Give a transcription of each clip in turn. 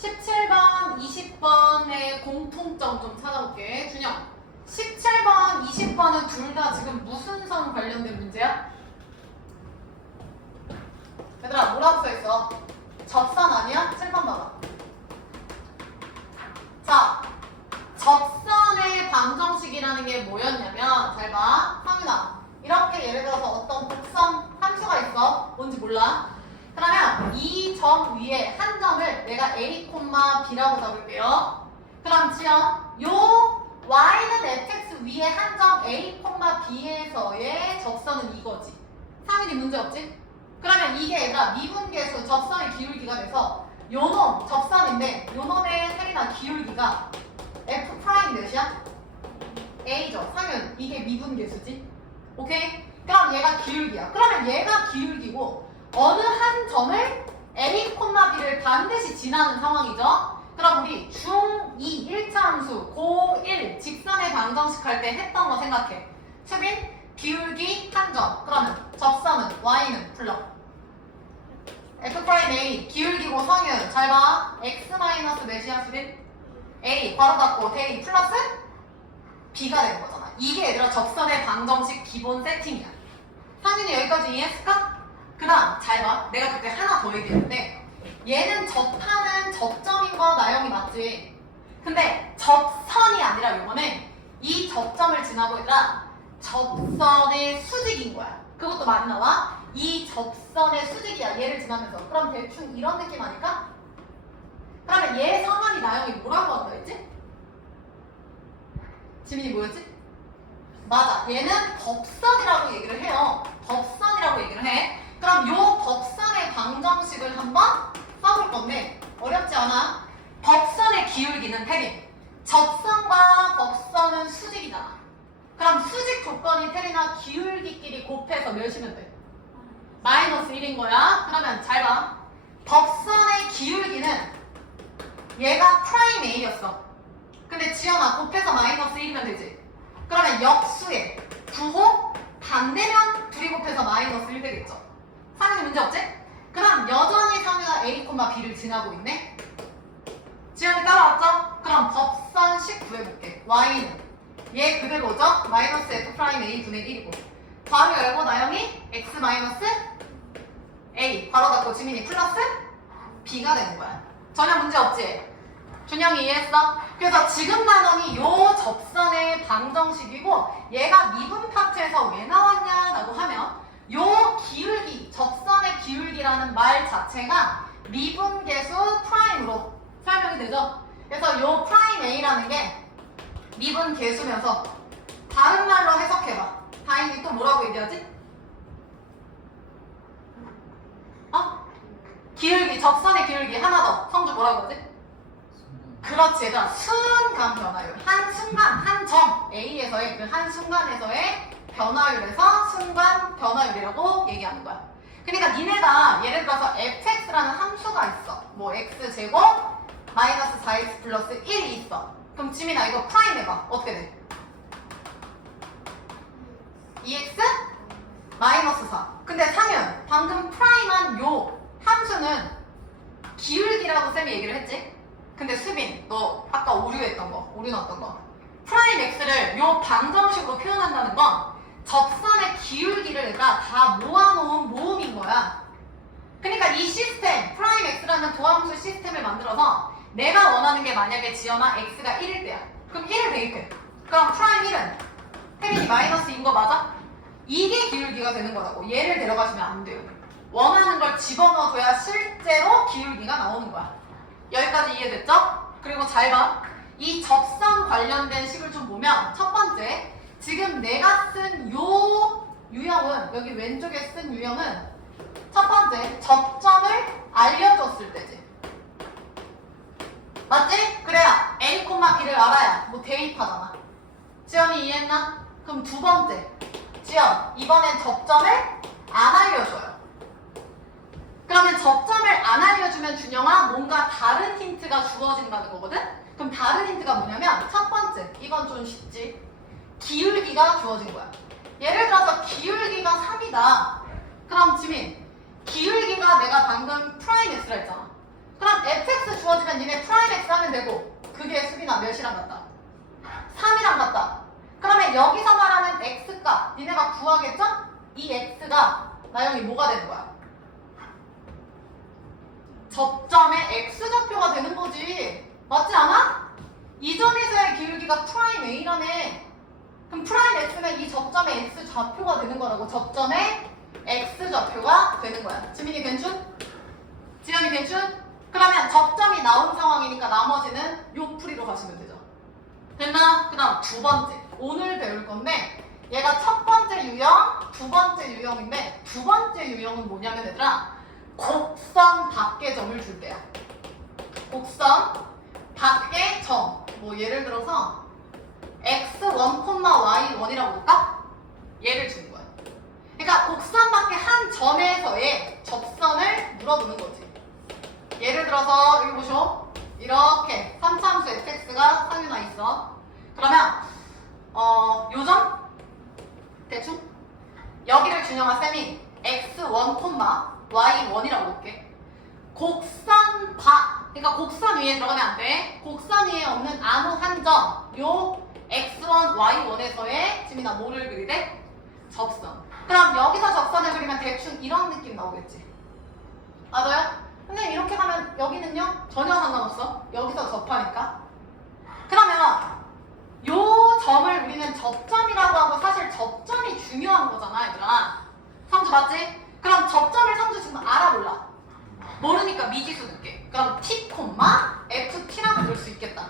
17번, 20번의 공통점 좀 찾아볼게. 준영, 17번, 20번은 둘 다 지금 무슨 선 관련된 문제야? 얘들아, 뭐라고 써있어? 접선 아니야? 7번 봐봐. 자, 접선의 방정식이라는 게 뭐였냐면, 잘 봐. 상윤아, 이렇게 예를 들어서 어떤 곡선 함수가 있어. 뭔지 몰라. 그러면 이 점 위에 한 점을 내가 A, B라고 잡을게요. 그럼 지연, 요 y는 fx 위에 한 점 A, B에서의 접선은 이거지. 상윤이 문제 없지? 그러면 이게 얘들아 미분계수 접선의 기울기가 돼서 요놈 접선인데 요놈의 세리나 기울기가 f 프라임 몇이야? a죠. 상윤 이게 미분계수지. 오케이? 그럼 얘가 기울기야. 그러면 얘가 기울기고 어느 한 점을 a, b를 반드시 지나는 상황이죠. 그럼 우리 중2 1차 함수 고1 직선의 방정식 할 때 했던 거 생각해. 수빈 기울기 한 점. 그러면 접선은 y는 불러. f' a 기울기고 성윤 잘 봐. x 마이너스 몇이야 수빈? a 괄호 닫고 대이 플러스 b가 되는 거잖아. 이게 얘들아 접선의 방정식 기본 세팅이야. 상윤이 여기까지 이해했을까? 그 다음 잘 봐. 내가 그때 하나 더 얘기했는데 얘는 접하는 접점인 거 나영이 맞지? 근데 접선이 아니라 요번에 이 접점을 지나고 있다 접선의 수직인 거야. 그것도 많이 나와. 이 접선의 수직이야. 얘를 지나면서. 그럼 대충 이런 느낌 아닐까? 그러면 얘 성함이 나영이 뭐라고 한다 했지? 지민이 뭐였지? 맞아. 얘는 법선이라고 얘기를 해요. 법선이라고 얘기를 해. 그럼 요 법선의 방정식을 한번 써볼 건데 어렵지 않아? 법선의 기울기는 태린. 접선과 법선은 수직이잖아. 그럼 수직 조건이 태린아 기울기끼리 곱해서 몇이면 돼? 마이너스 1인 거야. 그러면 잘 봐. 법선의 기울기는 얘가 프라임 A였어. 근데 지연아 곱해서 마이너스 1이면 되지. 그러면 역수에 부호 반대면 둘이 곱해서 마이너스 1 되겠죠. 상윤이 문제 없지? 그럼 여전히 상윤아 A, B를 지나고 있네. 지연이 따라왔죠? 그럼 법선식 구해볼게. Y는 얘 그대로죠? 마이너스 F'(A) 분의 1이고 괄호 열고 나영이 X 마이너스 A 괄호 닫고 지민이 플러스 B가 되는 거야. 전혀 문제 없지? 준영이 이해했어? 그래서 지금 단원이 요 접선의 방정식이고 얘가 미분 파트에서 왜 나왔냐 라고 하면 요 기울기, 접선의 기울기라는 말 자체가 미분계수 프라임으로 설명이 되죠? 그래서 요 프라임 A라는 게 미분계수면서 다른 말로 해석해봐. 다행히 또 뭐라고 얘기하지? 기울기, 접선의 기울기 하나 더. 성주 뭐라고 하지? 그렇지 얘들아. 순간 변화율. 한 순간, 한 점 A에서의 그 한 순간에서의 변화율에서 순간 변화율이라고 얘기하는 거야. 그러니까 니네가 예를 들어서 fx라는 함수가 있어. 뭐 x제곱 마이너스 4x 플러스 1이 있어. 그럼 지민아 이거 프라임 해봐. 어떻게 돼? 2x 마이너스 4. 근데 상윤 방금 프라임한 요 함수는 기울기라고 쌤이 얘기를 했지? 근데 수빈 너 아까 오류했던 거, 오류 났던 거 프라임 x를 요 방정식으로 표현한다는 건 접선의 기울기를 내가 다 모아놓은 모음인 거야. 그러니까 이 시스템 프라임 x라는 도함수 시스템을 만들어서 내가 원하는 게 만약에 지연아 x가 1일 때야. 그럼 1을 대입해. 그럼 프라임 1은 혜민이 마이너스인 거 맞아? 이게 기울기가 되는 거라고. 얘를 데려가시면 안 돼요. 원하는 걸 집어넣어줘야 실제로 기울기가 나오는 거야. 여기까지 이해됐죠? 그리고 잘 봐. 이 접선 관련된 식을 좀 보면 첫 번째 지금 내가 쓴 요 유형은 여기 왼쪽에 쓴 유형은 첫 번째 접점을 알려줬을 때지. 맞지? 그래야 A, B를 알아야 뭐 대입하잖아. 지연이 이해했나? 그럼 두 번째 지연 이번엔 접점을 안 알려줘요. 그러면 접점을 안 알려주면 준영아 뭔가 다른 힌트가 주어진다는 거거든? 그럼 다른 힌트가 뭐냐면 첫 번째 이건 좀 쉽지. 기울기가 주어진 거야. 예를 들어서 기울기가 3이다. 그럼 지민 기울기가 내가 방금 프라임 x라 했잖아. 그럼 fx 주어지면 니네 프라임 x 하면 되고 그게 수빈아 몇이랑 같다? 3이랑 같다. 그러면 여기서 말하는 x값 니네가 구하겠죠? 이 x가 나영이 뭐가 되는 거야? 접점의 x좌표가 되는 거지. 맞지 않아? 이 점에서의 기울기가 프라임 a라네. 그럼 프라임 x는 이 접점의 x좌표가 되는 거라고. 접점의 x좌표가 되는 거야. 지민이 괜춘? 지연이 괜춘? 그러면 접점이 나온 상황이니까 나머지는 요 풀이로 가시면 되죠. 됐나? 그 다음 두 번째. 오늘 배울 건데 얘가 첫 번째 유형, 두 번째 유형인데 두 번째 유형은 뭐냐면 얘들아 곡선 밖의 점을 줄 때야. 곡선 밖의 점. 뭐 예를 들어서 x1, y1이라고 볼까? 얘를 주는 거야. 그러니까 곡선 밖의 한 점에서의 접선을 물어보는 거지. 예를 들어서 여기 보쇼. 이렇게 3차함수 fx가 상윤화 있어. 그러면 요 점? 대충? 여기를 준영아 쌤이 x1, y1이라고 볼게. 곡선 밖, 그러니까 곡선 위에 들어가면 안 돼. 곡선 위에 없는 아무 한 점, 요 x1, y1에서의 지민아 뭐를 그리대? 접선. 그럼 여기서 접선을 그리면 대충 이런 느낌 나오겠지. 맞아요? 선생님 이렇게 가면 여기는요? 전혀 상관없어. 여기서 접하니까. 그러면 요 점을 우리는 접점이라고 하고 사실 접점이 중요한 거잖아 얘들아. 성주 맞지? 그럼 접점을 성주 지금 알아 몰라? 모르니까 미지수 넣게. 그럼 t, ft라고 넣을 수 있겠다.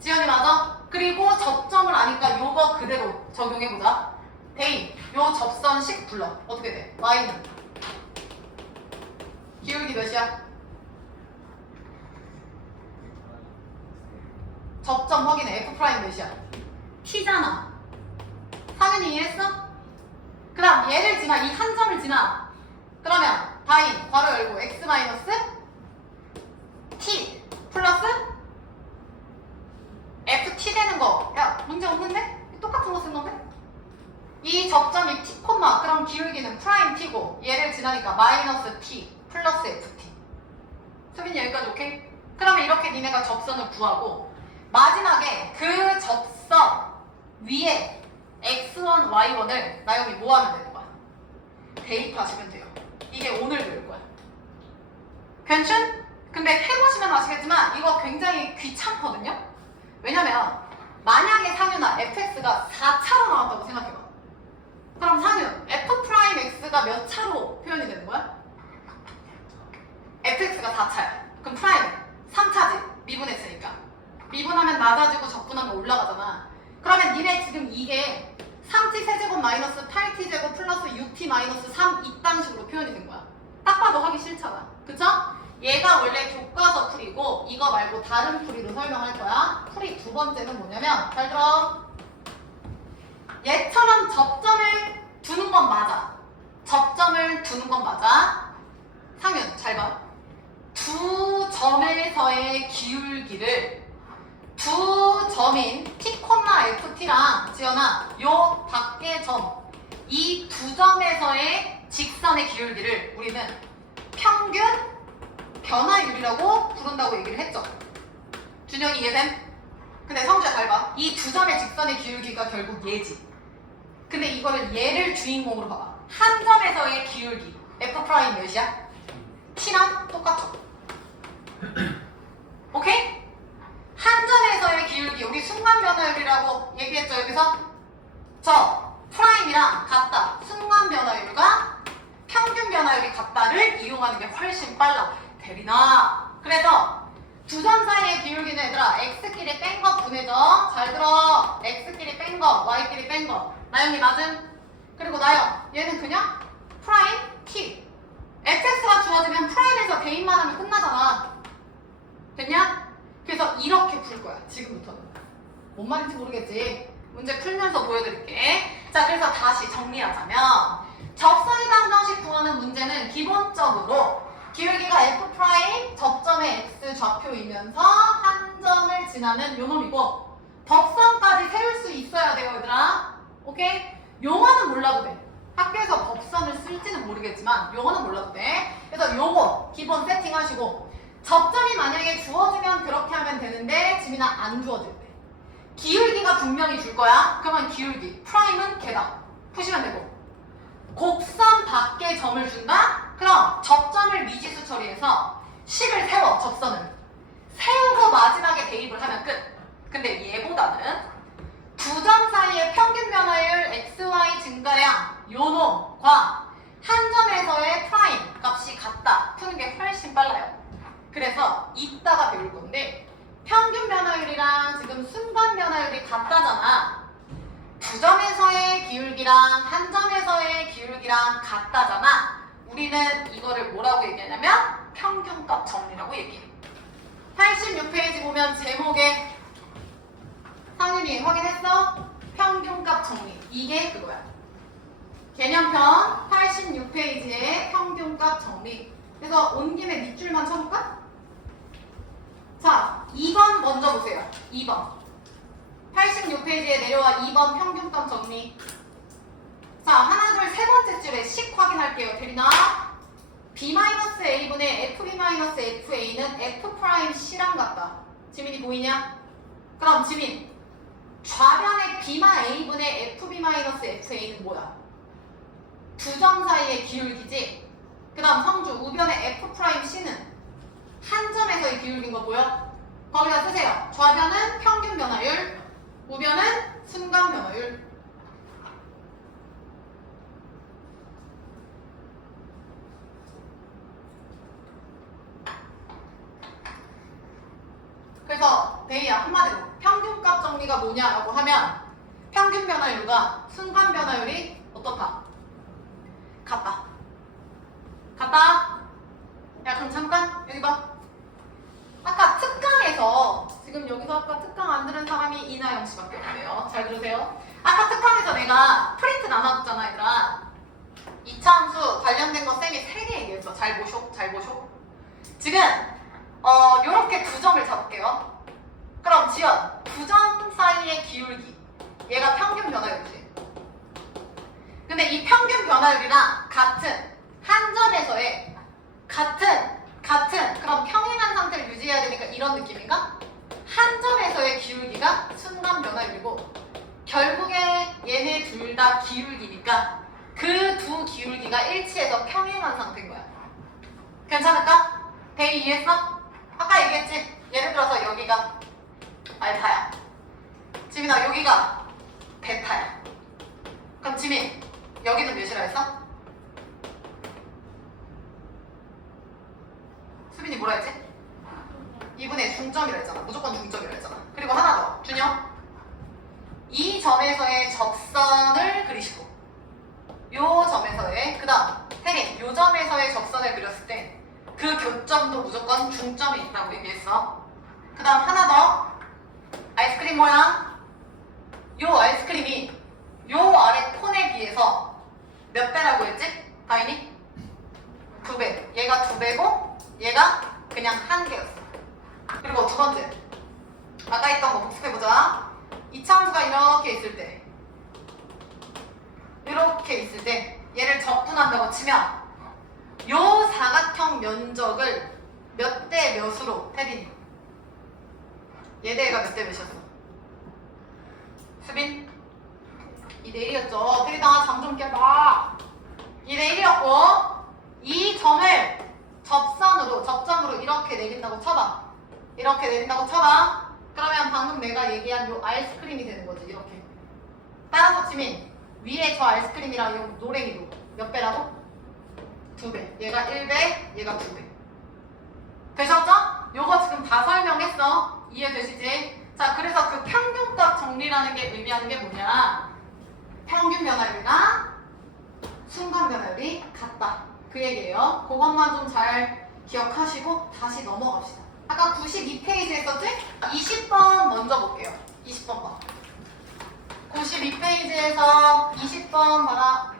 지연이 맞아? 그리고 접점을 아니까 요거 그대로 적용해보자. 대인, 요 접선식 불러. 어떻게 돼? y는 기울기 몇이야? 접점 확인해. f 프라임 몇이야? t잖아. 상윤이 이해했어? 그 다음 얘를 지나, 이 한 점을 지나. 그러면 다인 괄호 열고 x 마이너스 t 플러스 ft 되는 거. 야 문제 없는데? 똑같은 거 쓴 건데? 이 접점이 t, 그럼 기울기는 프라임 t고 얘를 지나니까 마이너스 t 플러스 ft. 수빈이 여기까지 오케이? 그러면 이렇게 니네가 접선을 구하고 마지막에 그 접선 위에 x1, y1을 나영이 뭐 하면 되는 거야? 대입하시면 돼요. 이게 오늘 배울 거야. 괜찮? 근데 해보시면 아시겠지만 이거 굉장히 귀찮거든요? 왜냐면 만약에 상윤아 fx가 4차로 나왔다고 생각해봐. 그럼 상윤 f'x가 몇 차로 표현이 되는 거야? fx가 4차야. 그럼 프라임은 3차지. 미분했으니까. 미분하면 낮아지고 적분하면 올라가잖아. 그러면 니네 지금 이게 3t 세제곱 마이너스 8t 제곱 플러스 6t 마이너스 3 이딴 식으로 표현이 된 거야. 딱 봐도 하기 싫잖아. 그쵸? 얘가 원래 교과서 풀이고 이거 말고 다른 풀이로 설명할 거야. 풀이 두 번째는 뭐냐면 잘 들어. 얘처럼 접점을 두는 건 맞아. 접점을 두는 건 맞아. 상윤 잘 봐. 두 점에서의 기울기를 두 점인 t, ft랑 지연아 요 밖의 점 이 두 점에서의 직선의 기울기를 우리는 평균 변화율이라고 부른다고 얘기를 했죠. 준영이 이해됨? 근데 성주야 잘 봐. 이 두 점의 직선의 기울기가 결국 얘지. 근데 이거를 얘를 주인공으로 봐봐. 한 점에서의 기울기 f 프라임 몇이야? t랑 똑같죠. 오케이? 한 점에서의 기울기 우리 순간 변화율이라고 얘기했죠. 여기서 저 프라임이랑 같다. 순간 변화율과 평균 변화율이 같다를 이용하는 게 훨씬 빨라. 대리나. 그래서 두 점 사이의 기울기는 얘들아 x끼리 뺀 거 분해져. 잘 들어. x끼리 뺀 거, y끼리 뺀 거. 나영이 맞음? 그리고 나영 얘는 그냥 프라임 t. fx가 주어지면 프라임에서 대입만 하면 끝나잖아. 됐냐? 그래서 이렇게 풀 거야. 지금부터는. 뭔 말인지 모르겠지? 문제 풀면서 보여드릴게. 자, 그래서 다시 정리하자면 접선의 방정식 구하는 문제는 기본적으로 기울기가 f' 접점의 x 좌표이면서 한 점을 지나는 요 놈이고 법선까지 세울 수 있어야 돼요, 얘들아. 오케이? 용어는 몰라도 돼. 학교에서 법선을 쓸지는 모르겠지만 용어는 몰라도 돼. 그래서 요거 기본 세팅하시고 접점이 만약에 주어지면 그렇게 하면 되는데 지민아 안 주어질 때 기울기가 분명히 줄 거야. 그러면 기울기 프라임은 걔다 푸시면 되고 곡선 밖에 점을 준다? 그럼 접점을 미지수 처리해서 식을 세워. 접선을 세우고 마지막에 대입을 하면 끝. 근데 얘보다는 두 점 사이의 평균 변화율 XY 증가량 요 놈과 한 점에서의 프라임 값이 같다 푸는 게 훨씬 빨라요. 그래서 이따가 배울 건데 평균 변화율이랑 지금 순간 변화율이 같다잖아. 두 점에서의 기울기랑 한 점에서의 기울기랑 같다잖아. 우리는 이거를 뭐라고 얘기하냐면 평균값 정리라고 얘기해. 86페이지 보면 제목에 상윤이 확인했어? 평균값 정리. 이게 그거야. 개념편 86페이지에 평균값 정리. 그래서 온 김에 밑줄만 쳐볼까? 자, 2번 먼저 보세요. 2번. 86페이지에 내려와 2번 평균값 정리. 자, 하나, 둘, 세 번째 줄에 식 확인할게요. 대리나 B-A분의 FB-FA는 F'C랑 같다. 지민이 보이냐? 그럼 지민, 좌변의 B-A분의 FB-FA는 뭐야? 두 점 사이의 기울기지? 그 다음 성주, 우변의 F'C는 한 점에서의 기울기인 거 보여? 거기다 쓰세요. 좌변은 평균 변화율, 우변은 순간 변화율. 그래서 데이야 한마디로 평균값 정리가 뭐냐라고 하면 평균 변화율과 순간 변화율이 어떻다? 같다. 같다? 야 그럼 잠깐 여기 봐. 아까 특강에서 지금 여기서 아까 특강 안 들은 사람이 이나영 씨밖에 없네요. 잘 들으세요. 아까 특강에서 내가 프린트 나눠줬잖아 얘들아. 이차함수 관련된 거 쌤이 3개 얘기했어. 잘 보쇼? 잘 보쇼? 지금 요렇게 두 점을 잡을게요. 그럼 지연, 두 점 사이의 기울기 얘가 평균 변화율이지. 근데 이 평균 변화율이랑 같은 한 점에서의 같은 그럼 평행한 상태를 유지해야 되니까 이런 느낌인가? 한 점에서의 기울기가 순간 변화율이고 결국에 얘네 둘 다 기울기니까 그 두 기울기가 일치해서 평행한 상태인 거야. 괜찮을까? 대이 이해했어? 아까 얘기했지? 예를 들어서 여기가 알파야. 지민아 여기가 베타야. 그럼 지민 여기는 몇이라 했어? 수빈이 뭐라 했지? 2분의 중점이라 했잖아. 무조건 중점이라 했잖아. 그리고 하나 더. 준영. 이 점에서의 접선을 그리시고 요 점에서의 그 다음 태린 요 점에서의 접선을 그렸을 때 그 교점도 무조건 중점이 있다고 얘기했어. 그 다음 하나 더. 아이스크림 모양. 요 아이스크림이 요 아래 콘에 비해서 몇 배라고 했지? 다인이? 2배. 얘가 2배고 얘가 그냥 1개였어. 그리고 두 번째. 아까 했던 거 복습해보자. 이차함수가 이렇게 있을 때 이렇게 있을 때 얘를 적분한다고 치면 요 사각형 면적을 몇 대 몇으로 태린이? 얘대가 몇 대 몇이었어? 수빈? 2대 1이었죠. 태린아 잠 좀 깨봐. 2대 1이었고 이 점을 접점으로 이렇게 내린다고 쳐봐. 이렇게 내린다고 쳐봐. 그러면 방금 내가 얘기한 요 아이스크림이 되는 거지. 이렇게. 따라서 지민 위에 저 아이스크림이랑 요 노랭이도 몇 배라고? 2배. 얘가 1배, 얘가 2배. 되셨죠? 요거 지금 다 설명했어. 이해되시지? 자, 그래서 그 평균값 정리라는 게 의미하는 게 뭐냐? 평균 변화율이나 순간 변화율이 같다. 그 얘기예요. 그것만 좀 잘 기억하시고 다시 넘어갑시다. 아까 92페이지 했었지? 20번 먼저 볼게요. 20번 봐. 92페이지에서 20번 봐라.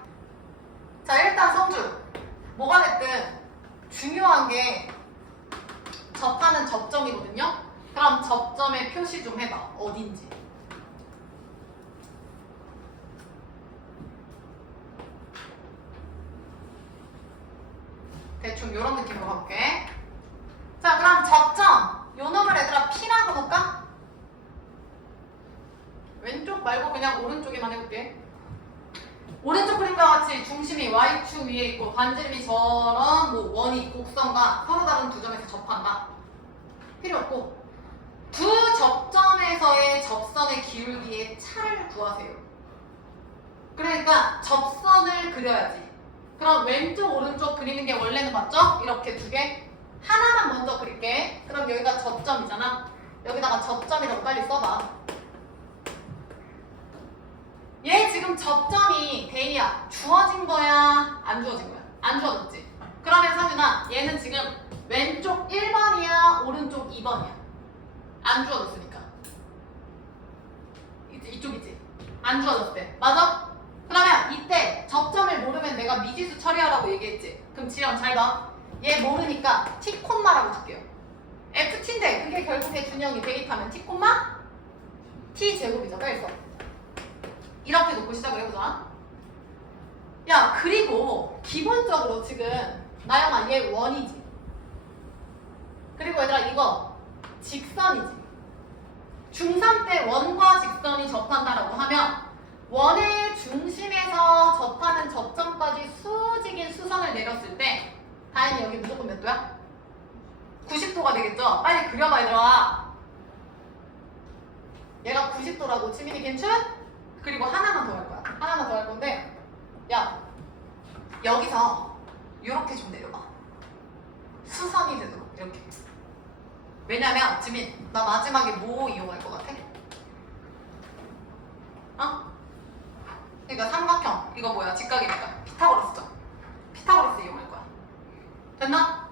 자, 일단 성주. 뭐가 됐든 중요한 게 접하는 접점이거든요. 그럼 접점에 표시 좀 해봐. 어딘지. 대충 이런 느낌으로 가볼게. 자, 그럼 그리기만 해볼게. 오른쪽 그림과 같이 중심이 Y축 위에 있고 반지름이처럼 뭐 원이 곡선과 서로 다른 두 점에서 접한다. 필요 없고 두 접점에서의 접선의 기울기의 차를 구하세요. 그러니까 접선을 그려야지. 그럼 왼쪽 오른쪽 그리는 게 원래는 맞죠? 이렇게 두 개. 하나만 먼저 그릴게. 그럼 여기가 접점이잖아. 여기다가 접점이라고 빨리 써봐. 얘 지금 접점이 데이야 주어진 거야? 안 주어진 거야? 안 주어졌지? 그러면 상윤아 얘는 지금 왼쪽 1번이야? 오른쪽 2번이야? 안 주어졌으니까 이쪽이지? 안 주어졌대. 맞아? 그러면 이때 접점을 모르면 내가 미지수 처리하라고 얘기했지? 그럼 지영 잘 봐. 얘 모르니까 t 콤마라고 줄게요. ft인데 그게 결국에 준영이 대입하면 t 콤마 t 제곱이죠. 빨리 써. 이렇게 놓고 시작을 해보자. 야 그리고 기본적으로 지금 나영아 얘 원이지. 그리고 얘들아 이거 직선이지. 중3 때 원과 직선이 접한다라고 하면 원의 중심에서 접하는 접점까지 수직인 수선을 내렸을 때 다행히 여기 무조건 몇 도야? 90도가 되겠죠? 빨리 그려봐 얘들아. 얘가 90도라고 지민이 괜찮? 그리고 하나만 더 할 거야. 하나만 더 할 건데 야 여기서 이렇게 좀 내려봐. 수선이 되도록 이렇게. 왜냐면 지민 나 마지막에 뭐 이용할 것 같아? 어? 그러니까 삼각형 이거 뭐야? 직각이니까 피타고라스죠. 피타고라스 이용할 거야. 됐나?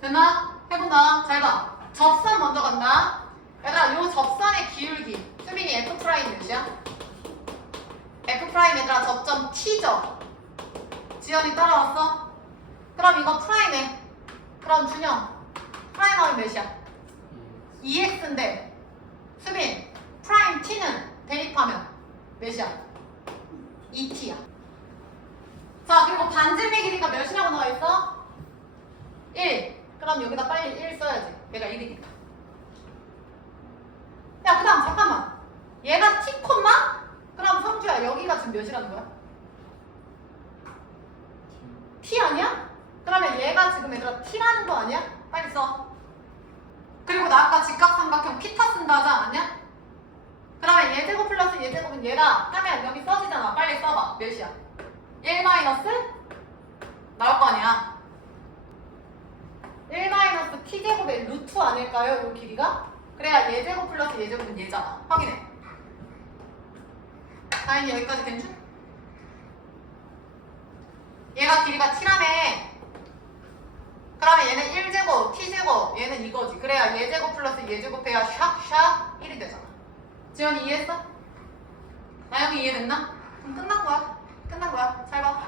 됐나? 해본다. 잘 봐. 접선 먼저 간다. 얘들아 요 접선의 기울기 수빈이 F' 몇이야? F' 얘들아 접점 T죠? 지연이 따라왔어? 그럼 이거 프라임에 그럼 준영 프라임 하면 몇이야? 2x인데 수빈 프라임 t는 대입하면 몇이야? 2t야. 자 그리고 반지름의 길이가 몇이라고 나와있어? 1. 그럼 여기다 빨리 1 써야지. 얘가 1이니까. 야 그 다음 잠깐만 얘가 t 콤마? 그럼 성주야 여기가 지금 몇이라는 거야? t 아니야? 그러면 얘가 지금 얘들아 t라는 거 아니야? 빨리 써. 그리고 나 아까 직각삼각형 피타 쓴다 하지 않았냐? 그러면 얘제곱 플러스 얘제곱은 얘다 하면 여기 써지잖아. 빨리 써봐. 몇이야? 1 마이너스? 나올 거 아니야. 1 마이너스 t제곱의 루트 아닐까요? 이 길이가? 그래야 얘제곱 플러스 얘제곱은 얘잖아. 확인해. 다행히 여기까지 괜찮? 얘가 길이가 t라며. 그러면 얘는 1제곱, t제곱, 얘는 이거지. 그래야 얘제곱 플러스 얘제곱 해야 샥샥 1이 되잖아. 지연이 이해했어? 나영이 이해됐나? 그럼 끝난 거야. 끝난 거야. 잘 봐.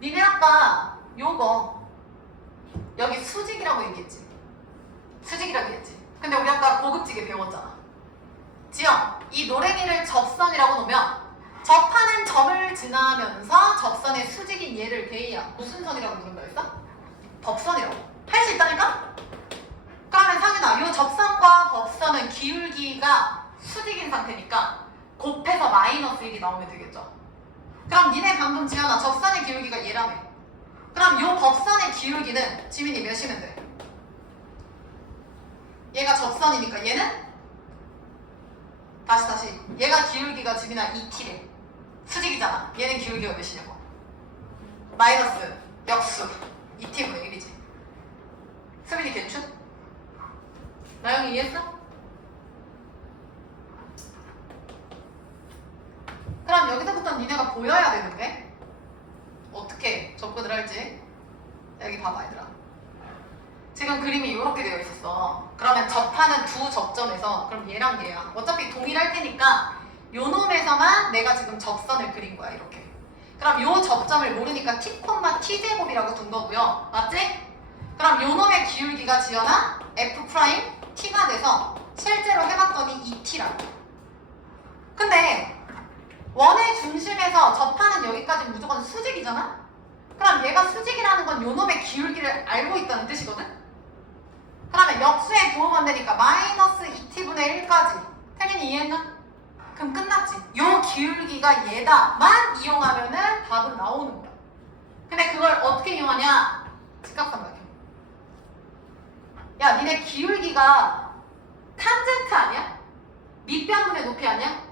니네 아까 요거 여기 수직이라고 얘기했지. 수직이라고 했지. 근데 우리 아까 고급지게 배웠잖아. 지영, 이 노랭이를 접선이라고 놓으면 접하는 점을 지나면서 접선의 수직인 얘를 대이야. 무슨 선이라고 부른다 했어? 법선이라고. 할 수 있다니까? 그러면 상윤아, 이 접선과 법선은 기울기가 수직인 상태니까 곱해서 마이너스 1이 나오면 되겠죠? 그럼 니네 방금 지연아 접선의 기울기가 얘라며. 그럼 이 법선의 기울기는 지민이 몇이면 돼? 얘가 접선이니까 얘는? 다시 얘가 기울기가 지민아 2t래. 수직이잖아. 얘는 기울기가 몇이냐고. 마이너스 역수 2t분의 1이지. 수빈이 괜찮? 나영이 이해했어? 그럼 여기서부터 니네가 보여야 되는데 어떻게 접근을 할지. 여기 봐봐 얘들아. 지금 그림이 이렇게 되어 있었어. 그러면 접하는 두 접점에서 그럼 얘랑 얘야. 어차피 동일할 테니까 요 놈에서만 내가 지금 접선을 그린 거야. 이렇게. 그럼 요 접점을 모르니까 t, t제곱이라고 둔 거고요. 맞지? 그럼 요 놈의 기울기가 지연아 f' t가 돼서 실제로 해봤더니 2t라고. 근데 원의 중심에서 접하는 여기까지 무조건 수직이잖아? 그럼 얘가 수직이라는 건 요 놈의 기울기를 알고 있다는 뜻이거든? 그러면 역수에 부호만 되니까 마이너스 2t분의 1까지. 태린이 이해했나? 그럼 끝났지. 요 기울기가 얘다만 이용하면은 답은 나오는 거야. 근데 그걸 어떻게 이용하냐? 직각삼각형. 야, 니네 기울기가 탄젠트 아니야? 밑변분의 높이 아니야?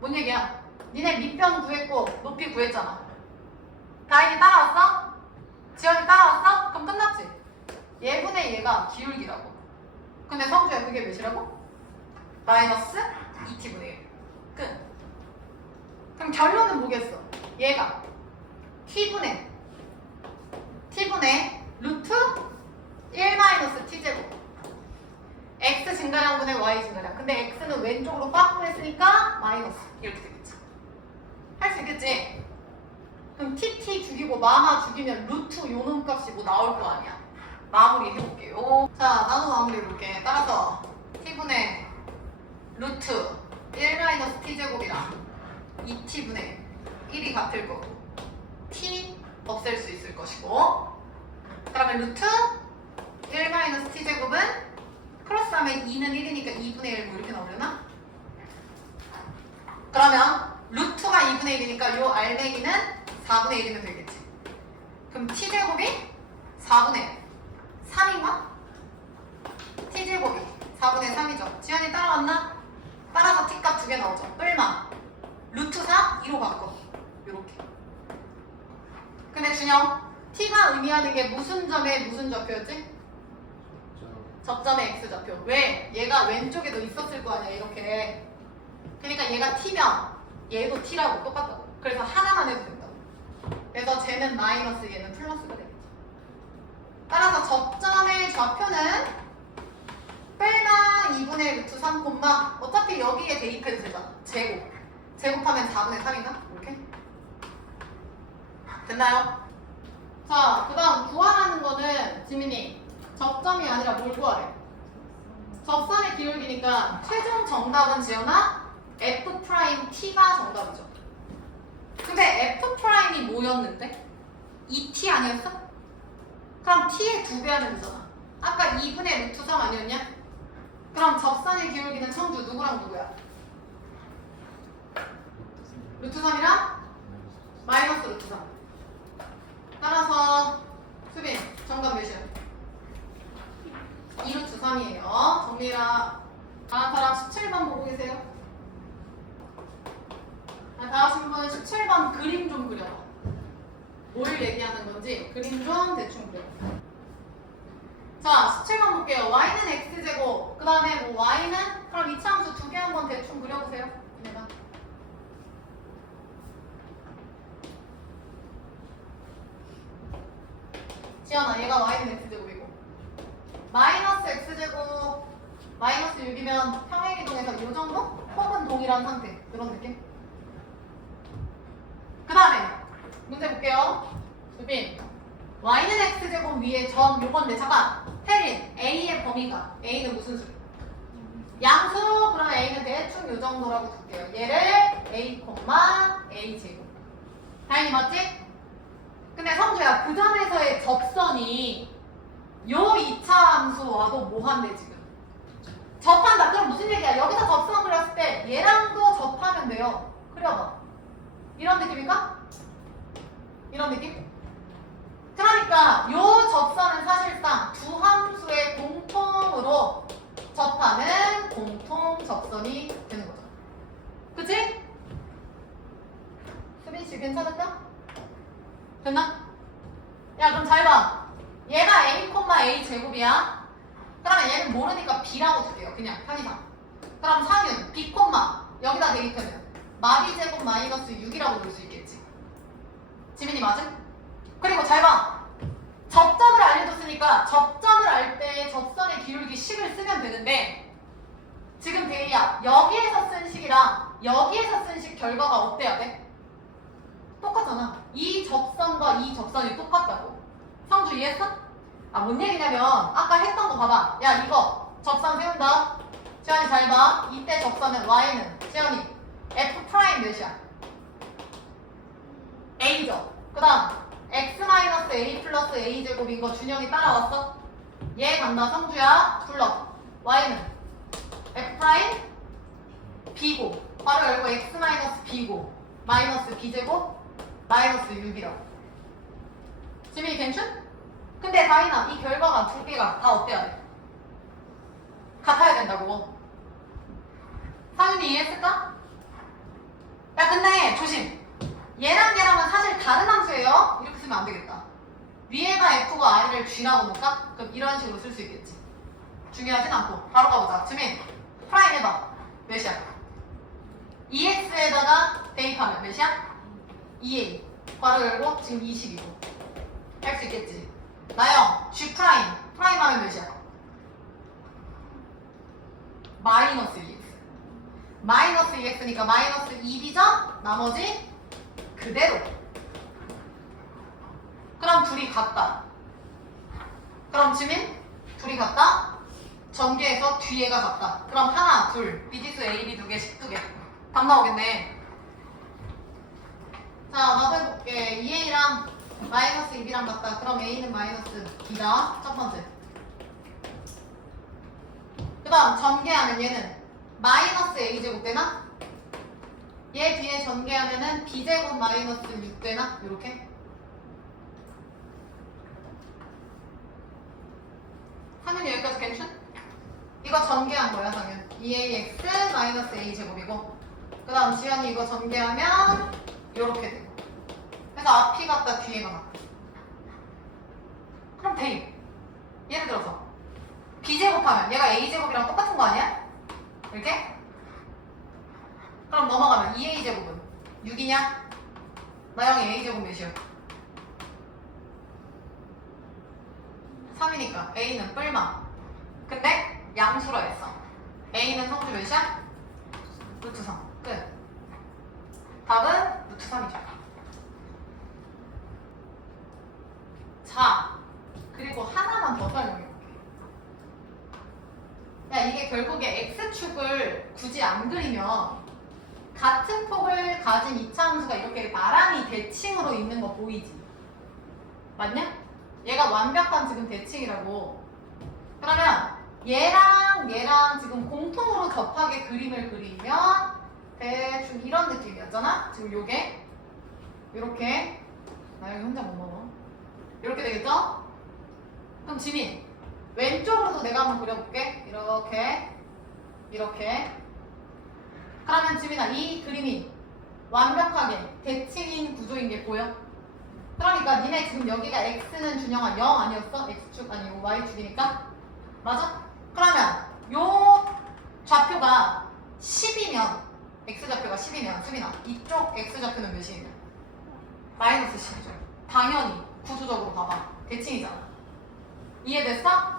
뭔 얘기야? 니네 밑변 구했고 높이 구했잖아. 다인이 따라왔어? 지연이 따라왔어? 그럼 끝났지. 얘분의 얘가 기울기라고. 근데 성주야 그게 몇이라고? 마이너스 2t분의 1. 끝. 그럼 결론은 뭐겠어? 얘가 t분의 루트 1-t제곱 x 증가량분의 y 증가량. 근데 x는 왼쪽으로 빠꾸했으니까 마이너스 이렇게 되겠지. 할 수 있겠지? 그럼 tt 죽이고 마마 죽이면 루트 요놈 값이 뭐 나올 거 아니야. 마무리 해볼게요. 자, 나도 마무리 해볼게. 따라서 t분의 루트 1-t제곱이랑 2t분의 1이 같을 거고 t 없앨 수 있을 것이고, 그러면 루트 1-t제곱은 크로스하면 2는 1이니까 2분의 1 뭐 이렇게 나오려나? 그러면 루트가 2분의 1이니까 요 알맹이는 4분의 1이면 되겠지. 그럼 t제곱이 4분의 3인가? t제곱이 4분의 3이죠. 지연이 따라왔나? 따라서 t값 2개 나오죠. 뿔마 루트 4, 2로 바꿔. 요렇게. 근데 준영, t가 의미하는 게 무슨 점에 무슨 좌표였지? 접점의 x좌표. 왜? 얘가 왼쪽에도 있었을 거 아니야, 이렇게. 그러니까 얘가 t면 얘도 t라고 똑같다고. 그래서 하나만 해도 된다고. 그래서 쟤는 마이너스, 얘는 플러스가 되겠죠. 따라서 접점의 좌표는 뺄마 2분의 루트 3 콤마 어차피 여기에 대입해도 되잖아. 제곱하면 4분의 3인가? 이렇게? 됐나요? 자, 그 다음 구하라는 거는 지민이 접점이 아니라 뭘 구하래? 접선의 기울기니까 최종 정답은 지연아 F'T가 정답이죠. 근데 F'이 뭐였는데? 2T 아니었어? 그럼 T의 2배 하면 되잖아. 아까 2분의 루트 3 아니었냐? 그럼 접선의 기울기는 청주 누구랑 누구야? 루트 3이랑 마이너스 루트 3. 따라서 수빈 정답 몇이야? 2루트 3이에요. 정리라. 다음 사람 17번 보고 계세요. 다음 분 17번 그림 좀 그려봐. 뭘 얘기하는 건지 그림 좀 대충 그려봐. 자, 17번 볼게요. y는 x제곱. 그 다음에 뭐 y는? 그럼 이차함수 2개 한번 대충 그려보세요. 얘네가. 지연아, 얘가 y는 x제곱이고 마이너스 x제곱 마이너스 6이면 평행이동에서 이 정도? 혹은 동일한 상태. 그런 느낌? 그 다음에 문제 볼게요. 수빈, y는 x제곱 위에 점 요건데 잠깐 혜린, a의 범위가 a는 무슨 수? 양수. 그러면 a는 대충 요 정도라고 둘게요. 얘를 a, a 제곱. 다행히 맞지? 근데 성주야, 그 점에서의 접선이 요 2차 함수와도 뭐한대 지금? 접한다. 그럼 무슨 얘기야? 여기서 접선 그렸을 때 얘랑도 접하면 돼요. 그려봐. 이런 느낌인가? 이런 느낌? 그러니까 요 접선은 사실상 두 함수의 공통으로 접하는 공통 접선이 되는 거죠. 그치? 수빈씨 괜찮을까? 됐나? 야, 그럼 잘 봐. 얘가 a, a 제곱이야. 그러면 얘는 모르니까 b라고 줄게요. 그냥 편의상. 그럼 상윤 b, 여기다 대입하면 마비 제곱 마이너스 6이라고 볼 수 있겠지. 지민이 맞음? 그리고 잘 봐. 접점을 알려줬으니까 접점을 알 때 접선의 기울기 식을 쓰면 되는데 지금 대희야, 여기에서 쓴 식이랑 여기에서 쓴 식 결과가 어때야 돼? 똑같잖아. 이 접선과 이 접선이 똑같다고. 성주 이해했어? 아, 뭔 얘기냐면 아까 했던 거 봐봐. 야, 이거 접선 세운다. 지연이 잘 봐. 이때 접선은 y는 지연이 f 프라임 몇이야? a죠. 그 다음 x-a 플러스 a 제곱인 거 준영이 따라왔어? 얘 간다. 성주야 불러. y는 f 프라임 b고 괄호 열고 x 마이너스 b고 마이너스 b제곱 마이너스 6이라고. 지민이 괜찮? 근데 다이나 이 결과가 두 개가 다 어때야 돼? 같아야 된다고. 상윤이 이해했을까? 야 근데 조심. 얘랑 얘랑은 사실 다른 함수예요. 이렇게 쓰면 안 되겠다. 위에가 f가 r을 g라고 놓을까? 그럼 이런 식으로 쓸 수 있겠지. 중요하진 않고 바로 가보자. 지민 프라임 해봐. 몇이야? 2x에다가 대입하면 몇이야? 2a 괄호 열고 지금 20이고 할 수 있겠지. 나영 g 프라임 하면 몇이야? 마이너스 2x 마이너스 2x니까 마이너스 2b죠? 나머지 그대로. 그럼 둘이 같다. 그럼 지민 둘이 같다? 전개해서 뒤에가 같다. 그럼 하나, 둘, 미지수 A, B 두 개, 12개. 답 나오겠네. 자, 나도 해볼게. 2A랑 마이너스 2B랑 같다. 그럼 A는 마이너스 B다. 첫 번째. 그 다음 전개하면 얘는 마이너스 A제곱 되나? 얘 뒤에 전개하면은 B제곱 마이너스 6 되나? 요렇게. 상윤이 여기까지 괜찮? 이거 전개한 거야, 상윤. 2ax 마이너스 a제곱이고 그 다음 지연이 이거 전개하면 요렇게 되고 그래서 앞이 같다 뒤에가 같다. 그럼 대입. 예를 들어서 b제곱하면 얘가 a제곱이랑 똑같은 거 아니야? 이렇게? 그럼 넘어가면 2a제곱은 6이냐? 나영이 a제곱 몇이야? 3이니까 a는 뿔마. 근데 양수로 했어. a는 성주 몇이야? 루트 3. 끝. 답은 루트 3이죠. 자, 그리고 하나만 더 설명해볼게. 야, 이게 결국에 x축을 굳이 안 그리면 같은 폭을 가진 이차 함수가 이렇게 나란히 대칭으로 있는 거 보이지? 맞냐? 얘가 완벽한 지금 대칭이라고. 그러면 얘랑 지금 공통으로 접하게 그림을 그리면 대충 이런 느낌이었잖아? 지금 요게 요렇게 나 여기 혼자 못 먹어. 요렇게 되겠죠? 그럼 지민 왼쪽으로도 내가 한번 그려볼게. 이렇게 그러면 지민아 이 그림이 완벽하게 대칭인 구조인 게 보여? 그러니까 니네 지금 여기가 x는 준영아 0 아니었어? x축 아니고 y축이니까? 맞아? 그러면 요 좌표가 10이면 x좌표가 10이면 수빈아 이쪽 x좌표는 몇이냐? 마이너스 10이죠. 당연히 구조적으로 봐봐. 대칭이잖아. 이해됐어?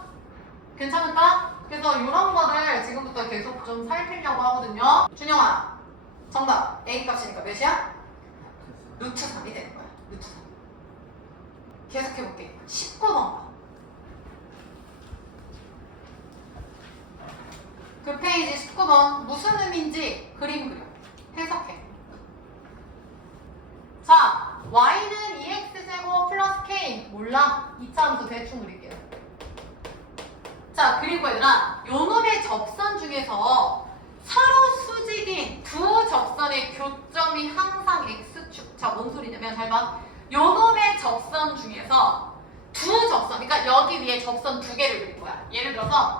괜찮을까? 그래서 이런 거를 지금부터 계속 좀 살피려고 하거든요. 준영아 정답 a 값이니까 몇이야? 루트 3이 되는 거야. 루트 3. 계속해볼게. 19번 그 페이지 19번 무슨 의미인지 그림 그려. 해석해. 자, y는 2x제곱 플러스 k 몰라? 2차 함수 대충 그릴게요. 자, 그리고 얘들아 요놈의 접선 중에서 서로 수직인 두 접선의 교점이 항상 x축. 자, 뭔 소리냐면 잘 봐. 요놈의 접선 중에서 두 접선, 그러니까 여기 위에 접선 두 개를 그릴 거야. 예를 들어서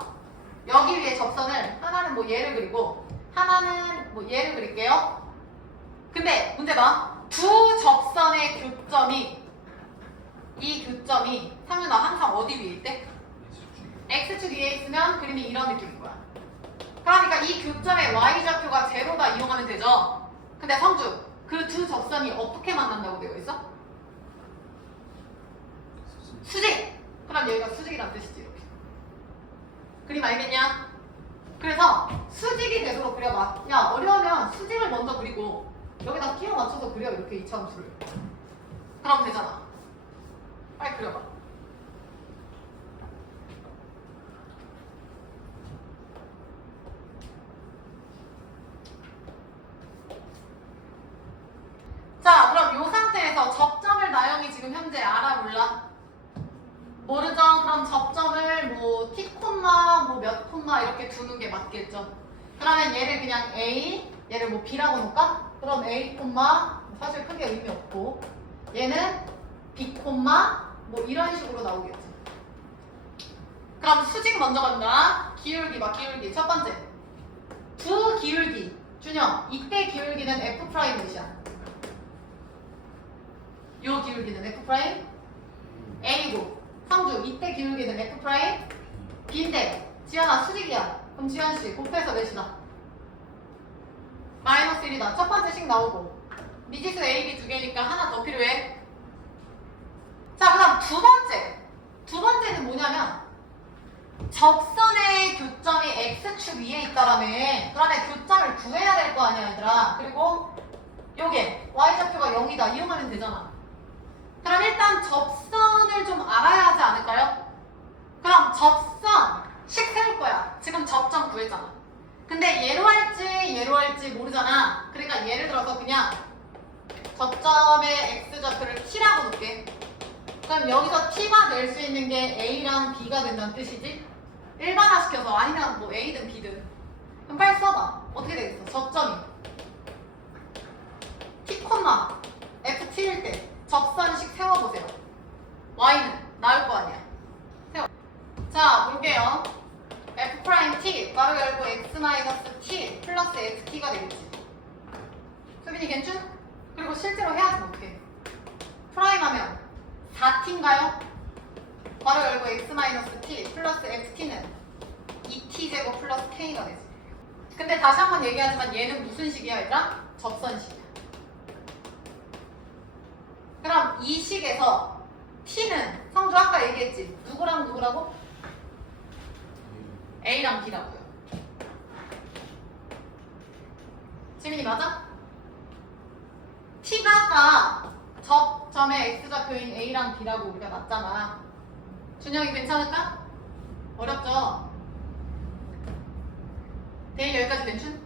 여기 위에 접선을 하나는 뭐 얘를 그리고 하나는 뭐 얘를 그릴게요. 근데 문제 봐. 두 접선의 교점이 이 교점이 상윤아 항상 어디 위에 있대? x축 위에 있으면 그림이 이런 느낌인 거야. 그러니까 이 교점의 y좌표가 제로다 이용하면 되죠. 근데 성주 그 두 접선이 어떻게 만난다고 되어 있어? 수직! 그럼 여기가 수직이라는 뜻이지. 이렇게 그림 알겠냐? 그래서 수직이 되도록 그려봐. 야 어려우면 수직을 먼저 그리고 여기다 끼워 맞춰서 그려. 이렇게 2차 함수를. 그럼 되잖아. 빨리 그려봐. 자, 그럼 이 상태에서 접점을 나영이 지금 현재 알아 몰라? 모르죠? 그럼 접점을 뭐 t, 뭐 몇 콤마 이렇게 두는 게 맞겠죠? 그러면 얘를 그냥 A, 얘를 뭐 B라고 놓을까? 그럼 A, 사실 크게 의미 없고 얘는 B, 뭐 이런 식으로 나오겠지. 그럼 수직 먼저 간다. 기울기 봐, 기울기. 첫 번째. 두 기울기. 준영, 이때 기울기는 F' 몇이야? 요 기울기는 F'? A고. 성주, 이때 기울기는 F'? B인데. 지연아, 수직이야. 그럼 지연씨, 곱해서 몇이다? 마이너스 1이다. 첫 번째 식 나오고. 미지수 A, B 두 개니까 하나 더 필요해. 자, 그럼 두 번째. 두 번째는 뭐냐면 접선의 교점이 X축 위에 있다라며. 그러면 교점을 구해야 될 거 아니야, 얘들아. 그리고 요게 Y좌표가 0이다. 이용하면 되잖아. 그럼 일단 접선을 좀 알아야 하지 않을까요? 그럼 접선 식 세울 거야. 지금 접점 구했잖아. 근데 얘로 할지 모르잖아. 그러니까 예를 들어서 그냥 접점의 X좌표를 T라고 놓을게. 그럼 여기서 T가 낼 수 있는 게 A랑 B가 된다는 뜻이지? 일반화시켜서 아니면 뭐 A든 B든. 그럼 빨리 써봐. 어떻게 되겠어? 접점이 T, FT일 때 접선식 세워보세요. Y는 나올 거 아니야. 세워. 자, 볼게요. F'T 바로 열고 X-T 플러스 XT가 되겠지. 수빈이 괜찮? 그리고 실제로 해야지 어떡해. 프라임 하면 4t인가요? 바로 열고 X-T 플러스 FT는 2t제곱 플러스 K가 되지. 근데 다시 한번 얘기하지만 얘는 무슨 식이야, 얘들아? 접선식이야. 그럼 이 식에서 T는 성주 아까 얘기했지? 누구랑 누구라고? A랑 B라고요. 지민이 맞아? T가 아까 접점의 X좌표인 A랑 B라고 우리가 놨잖아. 준영이 괜찮을까? 어렵죠? 대일 여기까지 괜찮?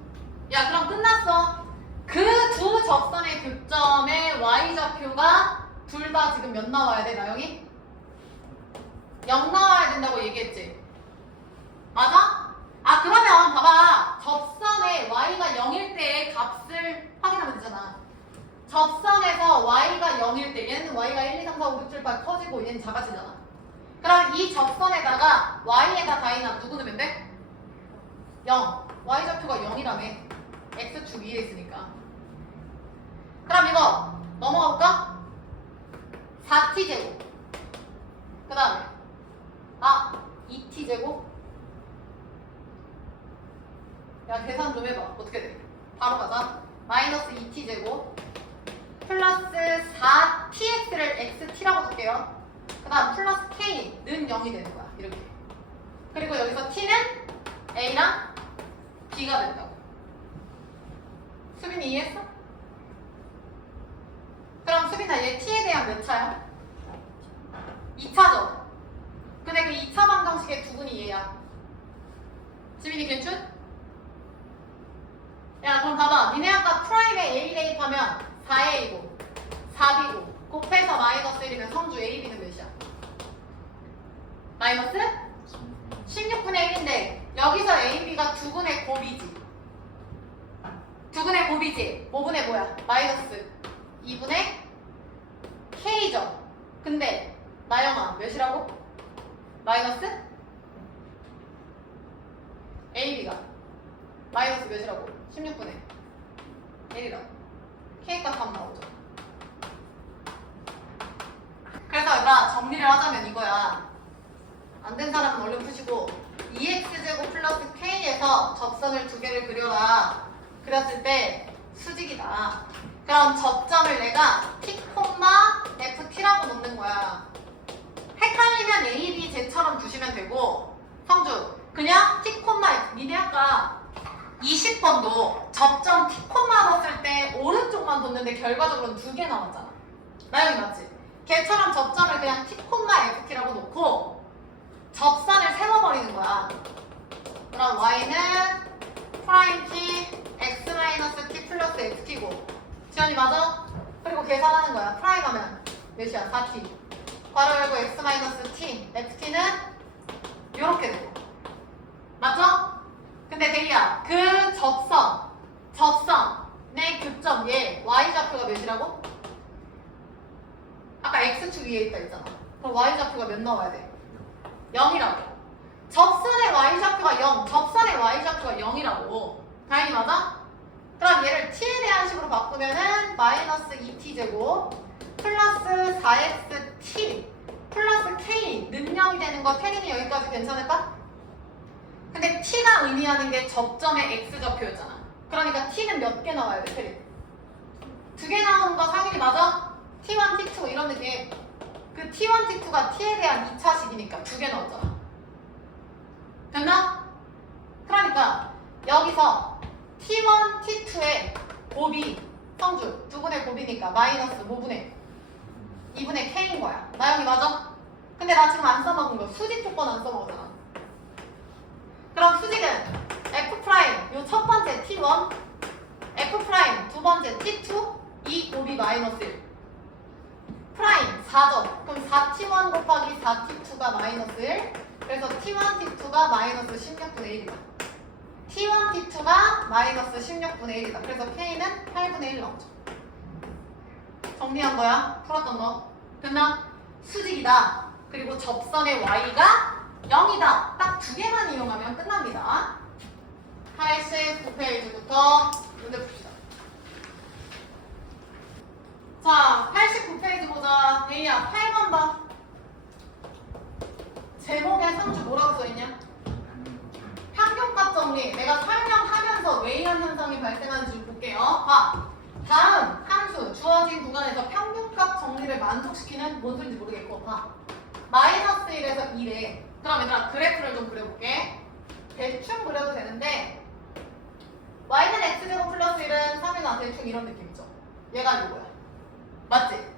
야, 그럼 끝났어. 그 두 접선의 교점의 Y좌표가 둘 다 지금 몇 나와야 돼, 나영이? 0 나와야 된다고 얘기했지? 맞아? 아, 그러면 봐봐. 접선의 Y가 0일 때의 값을 확인하면 되잖아. 접선에서 Y가 0일 때 얘는 Y가 1, 2, 3, 4, 5, 6, 7, 8 커지고 얘는 작아지잖아. 그럼 이 접선에다가 Y에다 다이나 누구 넣으면 돼? 0. Y좌표가 0이라며. X축 위에 있으니까. 그럼 이거 넘어가볼까? 4t제곱. 그 다음에 2t제곱. 야, 계산 좀 해봐. 어떻게 돼? 바로 가자. 마이너스 2t제곱 플러스 4tx를 xt라고 줄게요. 그 다음 플러스 k는 0이 되는 거야. 이렇게. 그리고 여기서 t는 a랑 b가 된다고. 수빈이 이해했어? 그럼 수빈아, 얘 t에 대한 몇 차야? 2차죠? 근데 그 2차 방정식의 두근이 얘야. 지민이 괜찮? 야, 그럼 봐봐. 니네 아까 프라임에 A 대입하면 4A고 4B고 곱해서 마이너스 1이면 성주 AB는 몇이야? 마이너스? 16분의 1인데 여기서 AB가 두근의 곱이지. 두근의 곱이지. 5분의 뭐야? 마이너스 2분의 K죠. 근데 나영아 몇이라고? 마이너스? AB가 마이너스 몇이라고? 16분의 1이라고. K값 하면 나오죠. 그래서 얘들아, 정리를 하자면 이거야. 안 된 사람은 얼른 푸시고 2x제곱 플러스 k에서 접선을 두 개를 그려라. 그렸을 때 수직이다. 그럼 접점을 내가 t, ft라고 놓는 거야. 헷갈리면 a, b, 쟤처럼 두시면 되고, 성주 그냥 t, f. 니네 아까 20번도 접점 t, 넣었을 때 오른쪽만 뒀는데 결과적으로는 두 개 나왔잖아. 나영이 맞지? 걔처럼 접점을 그냥 t, ft라고 놓고 접선을 세워버리는 거야. 그럼 y는 프라임 t, x-t 플러스 xt고. 지연이 맞아? 그리고 계산하는 거야. 프라임 하면 몇이야? 4t. 괄호 열고 x-t, ft는 요렇게 되고. 맞죠? 근데 대리야, 그 접선의 교점 얘 y좌표가 몇이라고? 아까 x축 위에 있다 했잖아. 그럼 y좌표가 몇 나와야 돼? 0이라고. 접선의 y좌표가 0, 접선의 y좌표가 0이라고. 다행히 맞아? 그럼 얘를 t에 대한 식으로 바꾸면은 마이너스 2t제곱 플러스 4xt 플러스 k 는 0이 되는 거 태린이 여기까지 괜찮을까? 근데 t가 의미하는 게 접점의 x좌표였잖아. 그러니까 t는 몇 개 나와야 돼, 태린? 2개 나오는 거 상일이 맞아? t1, t2 이런 느낌. 그 t1, t2가 t에 대한 2차식이니까 2개 나왔잖아. 됐나? 그러니까 여기서 t1, t2의 곱이 성주 2분의 곱이니까 마이너스 5분의 2분의 k인 거야. 나영이 맞아? 근데 나 지금 안 써먹은 거 수직 조건 안 써먹었잖아. 그럼 수직은 f' 요 첫 번째 t1 f' 두 번째 t2 이 곱이 마이너스 1 프라임 4점. 그럼 4t1 곱하기 4t2가 마이너스 1 그래서 t1, t2가 마이너스 16분의 1이다. t1, t2가 마이너스 16분의 1이다. 그래서 k는 8분의 1 나오죠. 정리한 거야? 풀었던 거. 됐나? 수직이다. 그리고 접선의 y가 0이다. 딱 2개만 이용하면 끝납니다. 89페이지부터 문제 봅시다. 자, 89페이지 보자. 데이야, 8번 봐. 제목에 상주 뭐라고 써있냐? 평균값 정리. 내가 설명하면서 왜 이런 현상이 발생하는지 볼게요. 봐. 다음 함수 주어진 구간에서 평균값 정리를 만족시키는 뭔 소리인지 모르겠고 봐. 마이너스 1에서 1에 그럼 얘들아 그래프를 좀 그려볼게. 대충 그려도 되는데 y는 x제곱 플러스 1은 3이나 대충 이런 느낌이죠. 얘가 이거야. 맞지?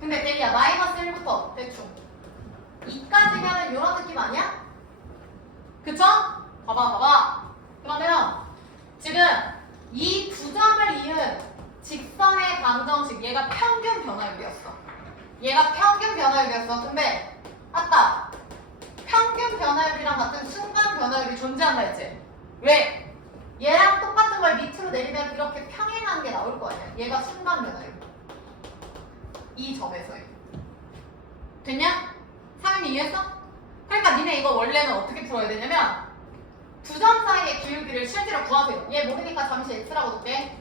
근데 대리야 마이너스 1부터 대충 2까지면은 이런 느낌 아니야? 그쵸? 봐봐. 그러면 지금 이 두 점을 이은 직선의 방정식 얘가 평균 변화율이었어. 근데 아까 평균 변화율이랑 같은 순간 변화율이 존재한다 했지? 왜? 얘랑 똑같은 걸 밑으로 내리면 이렇게 평행한 게 나올 거 아니야. 얘가 순간 변화율. 이 점에서의. 됐냐? 상윤이 이해했어? 그러니까 니네 이거 원래는 어떻게 풀어야 되냐면 두 점 사이의 기울기를 실제로 구하세요. 얘 모르니까 잠시 x라고 놓을게.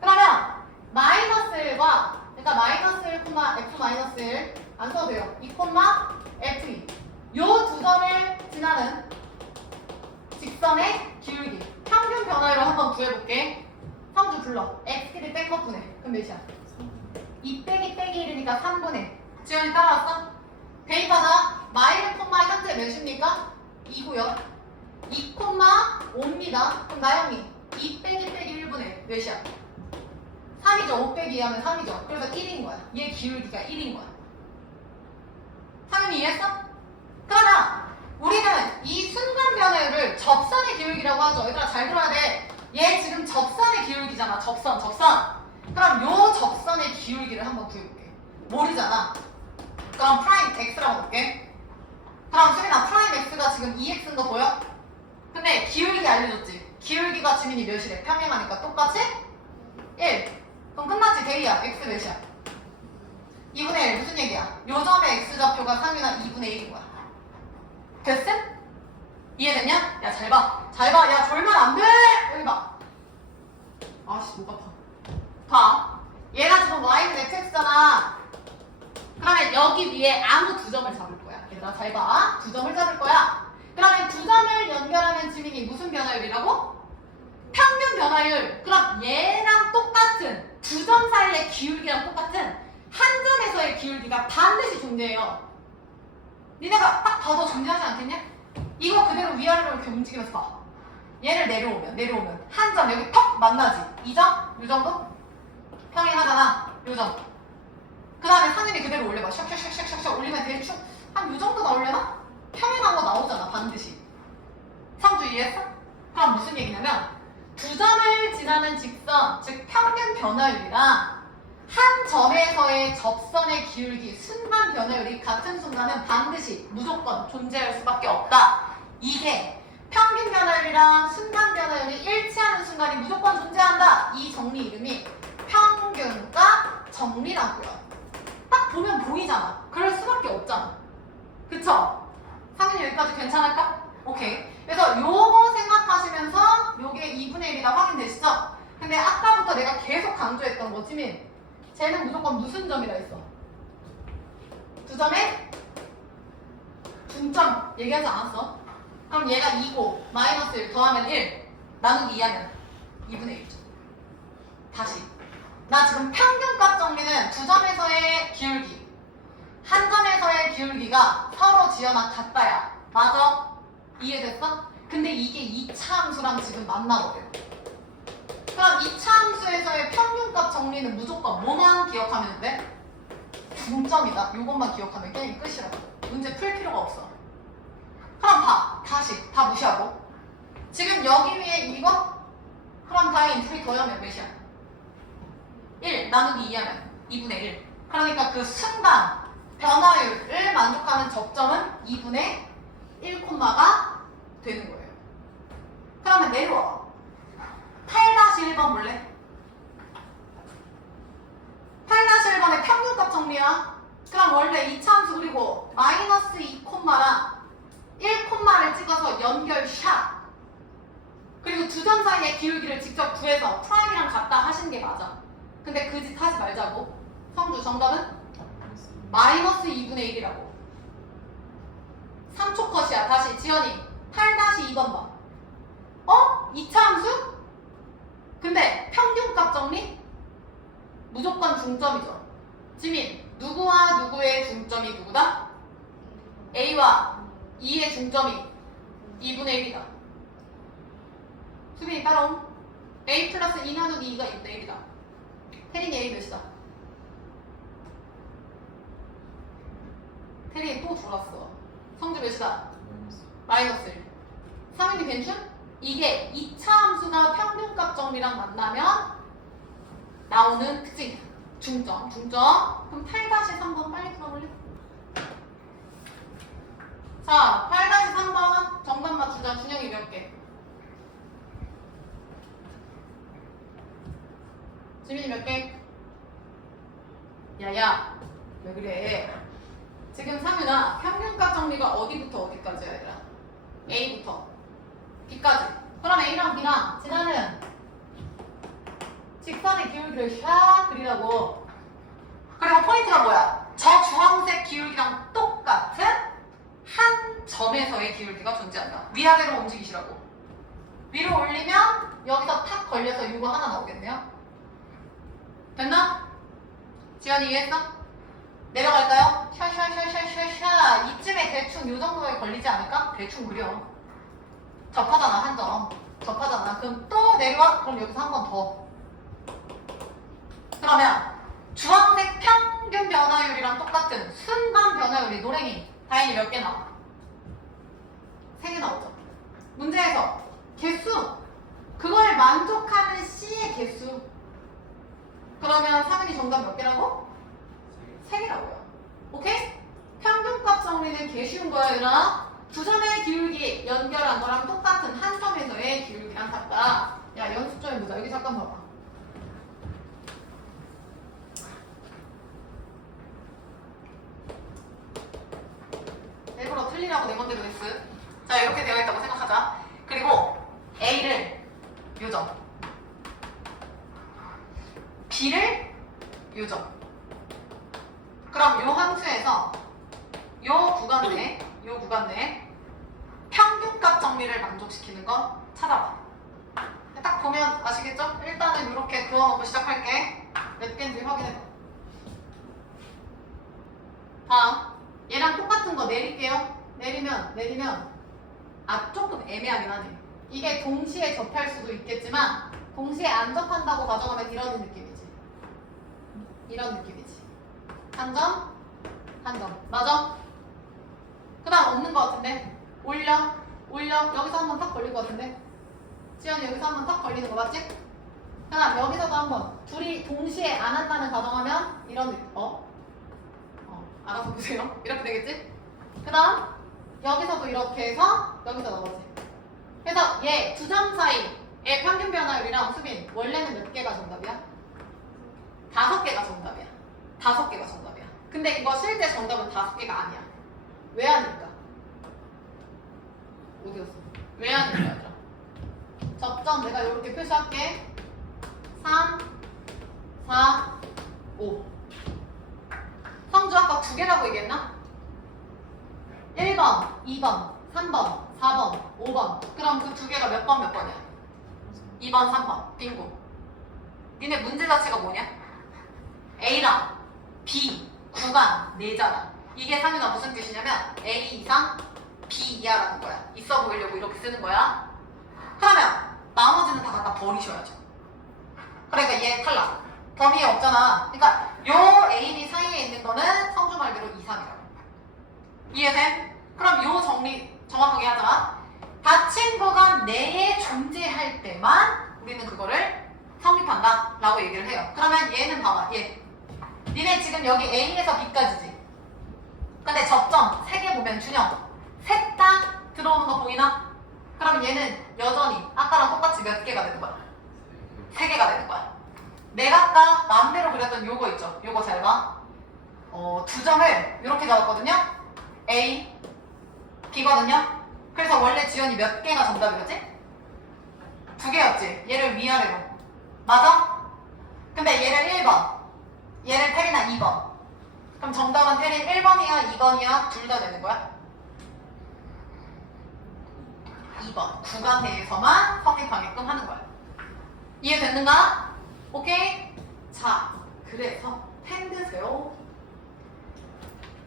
그러면 마이너스 1과 그러니까 마이너스 1, f 마이너스 1 안 써도 돼요. 2, f2 요 두 점을 지나는 직선의 기울기 평균 변화율을 한번 구해볼게. 성주 불러. x끼리 뺀 것 분해. 그럼 몇이야? 2 빼기 1이니까 3분의. 지연이 따라왔어? 대입하자. 마이너 콤마 현재 몇입니까? 2고요. 2,5입니다. 그럼 나영이 2 빼기 1분의 몇이야? 3이죠. 5 빼기 2 하면 3이죠. 그래서 1인 거야. 얘 기울기가 1인 거야. 상윤이 이해했어? 그러면 우리는 이 순간 변화율을 접선의 기울기라고 하죠. 얘들아 잘 들어야 돼. 얘 지금 접선의 기울기잖아. 접선. 그럼 요 접선의 기울기를 한번 구해볼게. 모르잖아. 그럼 프라임 x라고 볼게. 그럼 수빈아 프라임 x가 지금 2x인 거 보여? 근데 기울기 알려줬지? 기울기가 지민이 몇이래? 평행하니까 똑같이? 1. 그럼 끝났지? 대리야. x 몇이야? 2분의 1 무슨 얘기야? 요 점의 x좌표가 상윤아 2분의 1인 거야. 됐음? 이해됐냐? 야 잘 봐. 야 졸면 안 돼! 여기 봐. 아씨 목 아파. 봐. 얘가 지금 y는 xx잖아. 그러면 여기 위에 아무 두 점을 잡을 거야. 얘들아 잘 봐. 두 점을 잡을 거야. 그러면 두 점을 연결하면 지민이 무슨 변화율이라고? 평균 변화율. 그럼 얘랑 똑같은 두 점 사이의 기울기랑 똑같은 한 점에서의 기울기가 반드시 존재해요. 니네가 딱 봐도 존재하지 않겠냐? 이거 그대로 위아래로 이렇게 움직이면서 봐. 얘를 내려오면 한 점 여기 턱 만나지. 2점? 이 정도? 평행하잖아. 요 점. 그 다음에 상윤이 그대로 올려봐. 샥샥샥샥샥 올리면 대충 한 요 정도 나오려나? 평행한 거 나오잖아. 반드시. 상주 이해했어? 그럼 무슨 얘기냐면 두 점을 지나는 직선, 즉 평균 변화율이랑 한 점에서의 접선의 기울기, 순간 변화율이 같은 순간은 반드시 무조건 존재할 수밖에 없다. 이게 평균 변화율이랑 순간 변화율이 일치하는 중간이 무조건 존재한다. 이 정리 이름이 평균값 정리라고요. 딱 보면 보이잖아. 그럴 수밖에 없잖아. 그쵸? 상윤이 여기까지 괜찮을까? 오케이. 그래서 요거 생각하시면서 요게 2분의 1이다 확인되시죠? 근데 아까부터 내가 계속 강조했던 거 지민, 쟤는 무조건 무슨 점이라 했어? 두 점에 중점 얘기하지 않았어? 그럼 얘가 2고 마이너스 1 더하면 1 나누기 2하면 2분의 1죠. 다시 나 지금 평균값 정리는 두 점에서의 기울기 한 점에서의 기울기가 서로 지연아 같다야. 맞아? 이해됐어? 근데 이게 2차 함수랑 지금 만나버려요. 그럼 2차 함수에서의 평균값 정리는 무조건 뭐만 기억하면 돼? 중점이다. 이것만 기억하면 게임 끝이라고. 문제 풀 필요가 없어. 그럼 다시 다 무시하고 지금 여기 위에 이거? 그럼 다행 둘이 더하면 몇이야? 1 나누기 2하면 2분의 1. 그러니까 그 순간 변화율을 만족하는 적점은 2분의 1 콤마가 되는 거예요. 그러면 내려와. 8-1번 볼래? 8-1번의 평균값 정리야. 그럼 원래 2차 함수 그리고 마이너스 2 콤마랑 1 콤마를 찍어서 연결 샷. 그리고 두 점 사이의 기울기를 직접 구해서 프라임이랑 같다 하시는 게 맞아. 근데 그 짓 하지 말자고. 성주 정답은? 마이너스 2분의 1이라고. 3초 컷이야. 다시 지연이 8-2번 봐. 어? 2차 함수? 근데 평균값 정리? 무조건 중점이죠. 지민, 누구와 누구의 중점이 누구다? A와 E의 중점이 2분의 1이다. 수빈이 따라옴. A 플러스 2 나누기 2가 2분의 1이다. 태린이 A 몇이다? 태린이 또 졸았어. 성주 몇이다? 마이너스 1. 상윤이 괜춘? 이게 2차 함수가 평균값 정리랑 만나면 나오는 특징이야. 중점. 그럼 8-3번 빨리 풀어볼래? 자, 8-3번 정답 맞추자. 준영이 몇 개? 지민이 몇 개? 야야, 왜 그래? 지금 상윤아, 평균값 정리가 어디부터 어디까지야, 얘들아? A부터 B까지. 그럼 A랑 B랑 지나는 직선의 기울기를 샥 그리라고. 그리고 포인트가 뭐야? 저 주황색 기울기랑 똑같은 한 점에서의 기울기가 존재한다. 위아래로 움직이시라고. 위로 올리면 여기서 탁 걸려서 이거 하나 나오겠네요. 됐나? 지연이 이해했어? 내려갈까요? 샤샤샤샤샤샤. 이쯤에 대충 이 정도에 걸리지 않을까? 대충 그려. 접하잖아, 한 점. 접하잖아. 그럼 또 내려와? 그럼 여기서 한 번 더. 그러면 주황색 평균 변화율이랑 똑같은 순간 변화율이 노랭이 다행히 몇 개 나와? 3개 나오죠. 문제에서 개수 그걸 만족하는 C의 개수. 그러면 상은이 정답 몇 개라고? 3개라고요. 오케이? 평균값 정리는 개 쉬운 거야, 얘들아. 두 점의 기울기 연결한 거랑 똑같은 한 점에서의 기울기랑 같다. 야, 연습 좀 해보자. 여기 잠깐 봐봐. 일부러 틀리라고 내 맘대로 했어. 자, 이렇게 되어 있다고 생각하자. 그리고 A를 요점, B를 요점. 그럼 요 함수에서 요 구간 내에 평균값 정리를 만족시키는 거 찾아봐. 딱 보면 아시겠죠? 일단은 이렇게 그어놓고 시작할게. 몇 개인지 확인해봐. 다음 얘랑 똑같은 거 내릴게요. 내리면 조금 애매하긴 하네. 이게 동시에 접할 수도 있겠지만 동시에 안 접한다고 가정하면 이런 느낌이지. 이런 느낌이지. 한 점, 한 점. 맞아? 그 다음 없는 것 같은데? 올려. 여기서 한 번 탁 걸릴 것 같은데? 지연이 여기서 한 번 탁 걸리는 거 맞지? 그 다음 여기서도 한 번. 둘이 동시에 안 한다는 가정하면 이런 느낌. 알아서 보세요. 이렇게 되겠지? 그 다음 여기서도 이렇게 해서 여기서 나오지. 그래서 얘 두 점 사이 얘 평균 변화율이랑 수빈 원래는 몇 개가 정답이야? 5개가 정답이야. 5개가 정답이야. 근데 이거 실제 정답은 5개가 아니야. 왜 아닐까? 어디 갔어? 왜 아닐까 얘들아? 접점 내가 이렇게 표시할게. 3, 4, 5. 성주 아까 2개라고 얘기했나? 1번, 2번, 3번, 4번, 5번. 그럼 그 2개가 몇 번 몇 번이야? 2번, 3번. 빙고. 니네 문제 자체가 뭐냐? A랑 B 구간 4자라. 이게 상윤아 무슨 뜻이냐면 A 이상 B 이하라는 거야. 있어 보이려고 이렇게 쓰는 거야. 그러면 나머지는 다 갖다 버리셔야죠. 그러니까 얘 탈락. 범위에 없잖아. 그러니까 요 A, B 사이에 있는 거는 성주 말대로 2, 3이라고. 이해돼? 그럼 요 정리 정확하게 하자. 닫힌 구간 내에 존재할 때만 우리는 그거를 성립한다 라고 얘기를 해요. 그러면 얘는 봐봐. 얘 니네 지금 여기 A에서 B까지지. 근데 접점 3개 보면 준영 셋 다 들어오는 거 보이나? 그럼 얘는 여전히 아까랑 똑같이 몇 개가 되는 거야? 3개가 되는 거야. 내가 아까 마음대로 그렸던 요거 있죠? 요거 잘 봐. 2점을 이렇게 잡았거든요? A, B거든요? 그래서 원래 지연이 몇 개가 정답이었지? 2개였지? 얘를 위아래로. 맞아? 근데 얘를 1번, 얘를 태린아 2번. 그럼 정답은 태린 1번이야, 2번이야? 둘 다 되는 거야? 2번. 구간 내에서만 성립하게끔 하는 거야. 이해됐는가? 오케이? 자, 그래서 펜 드세요.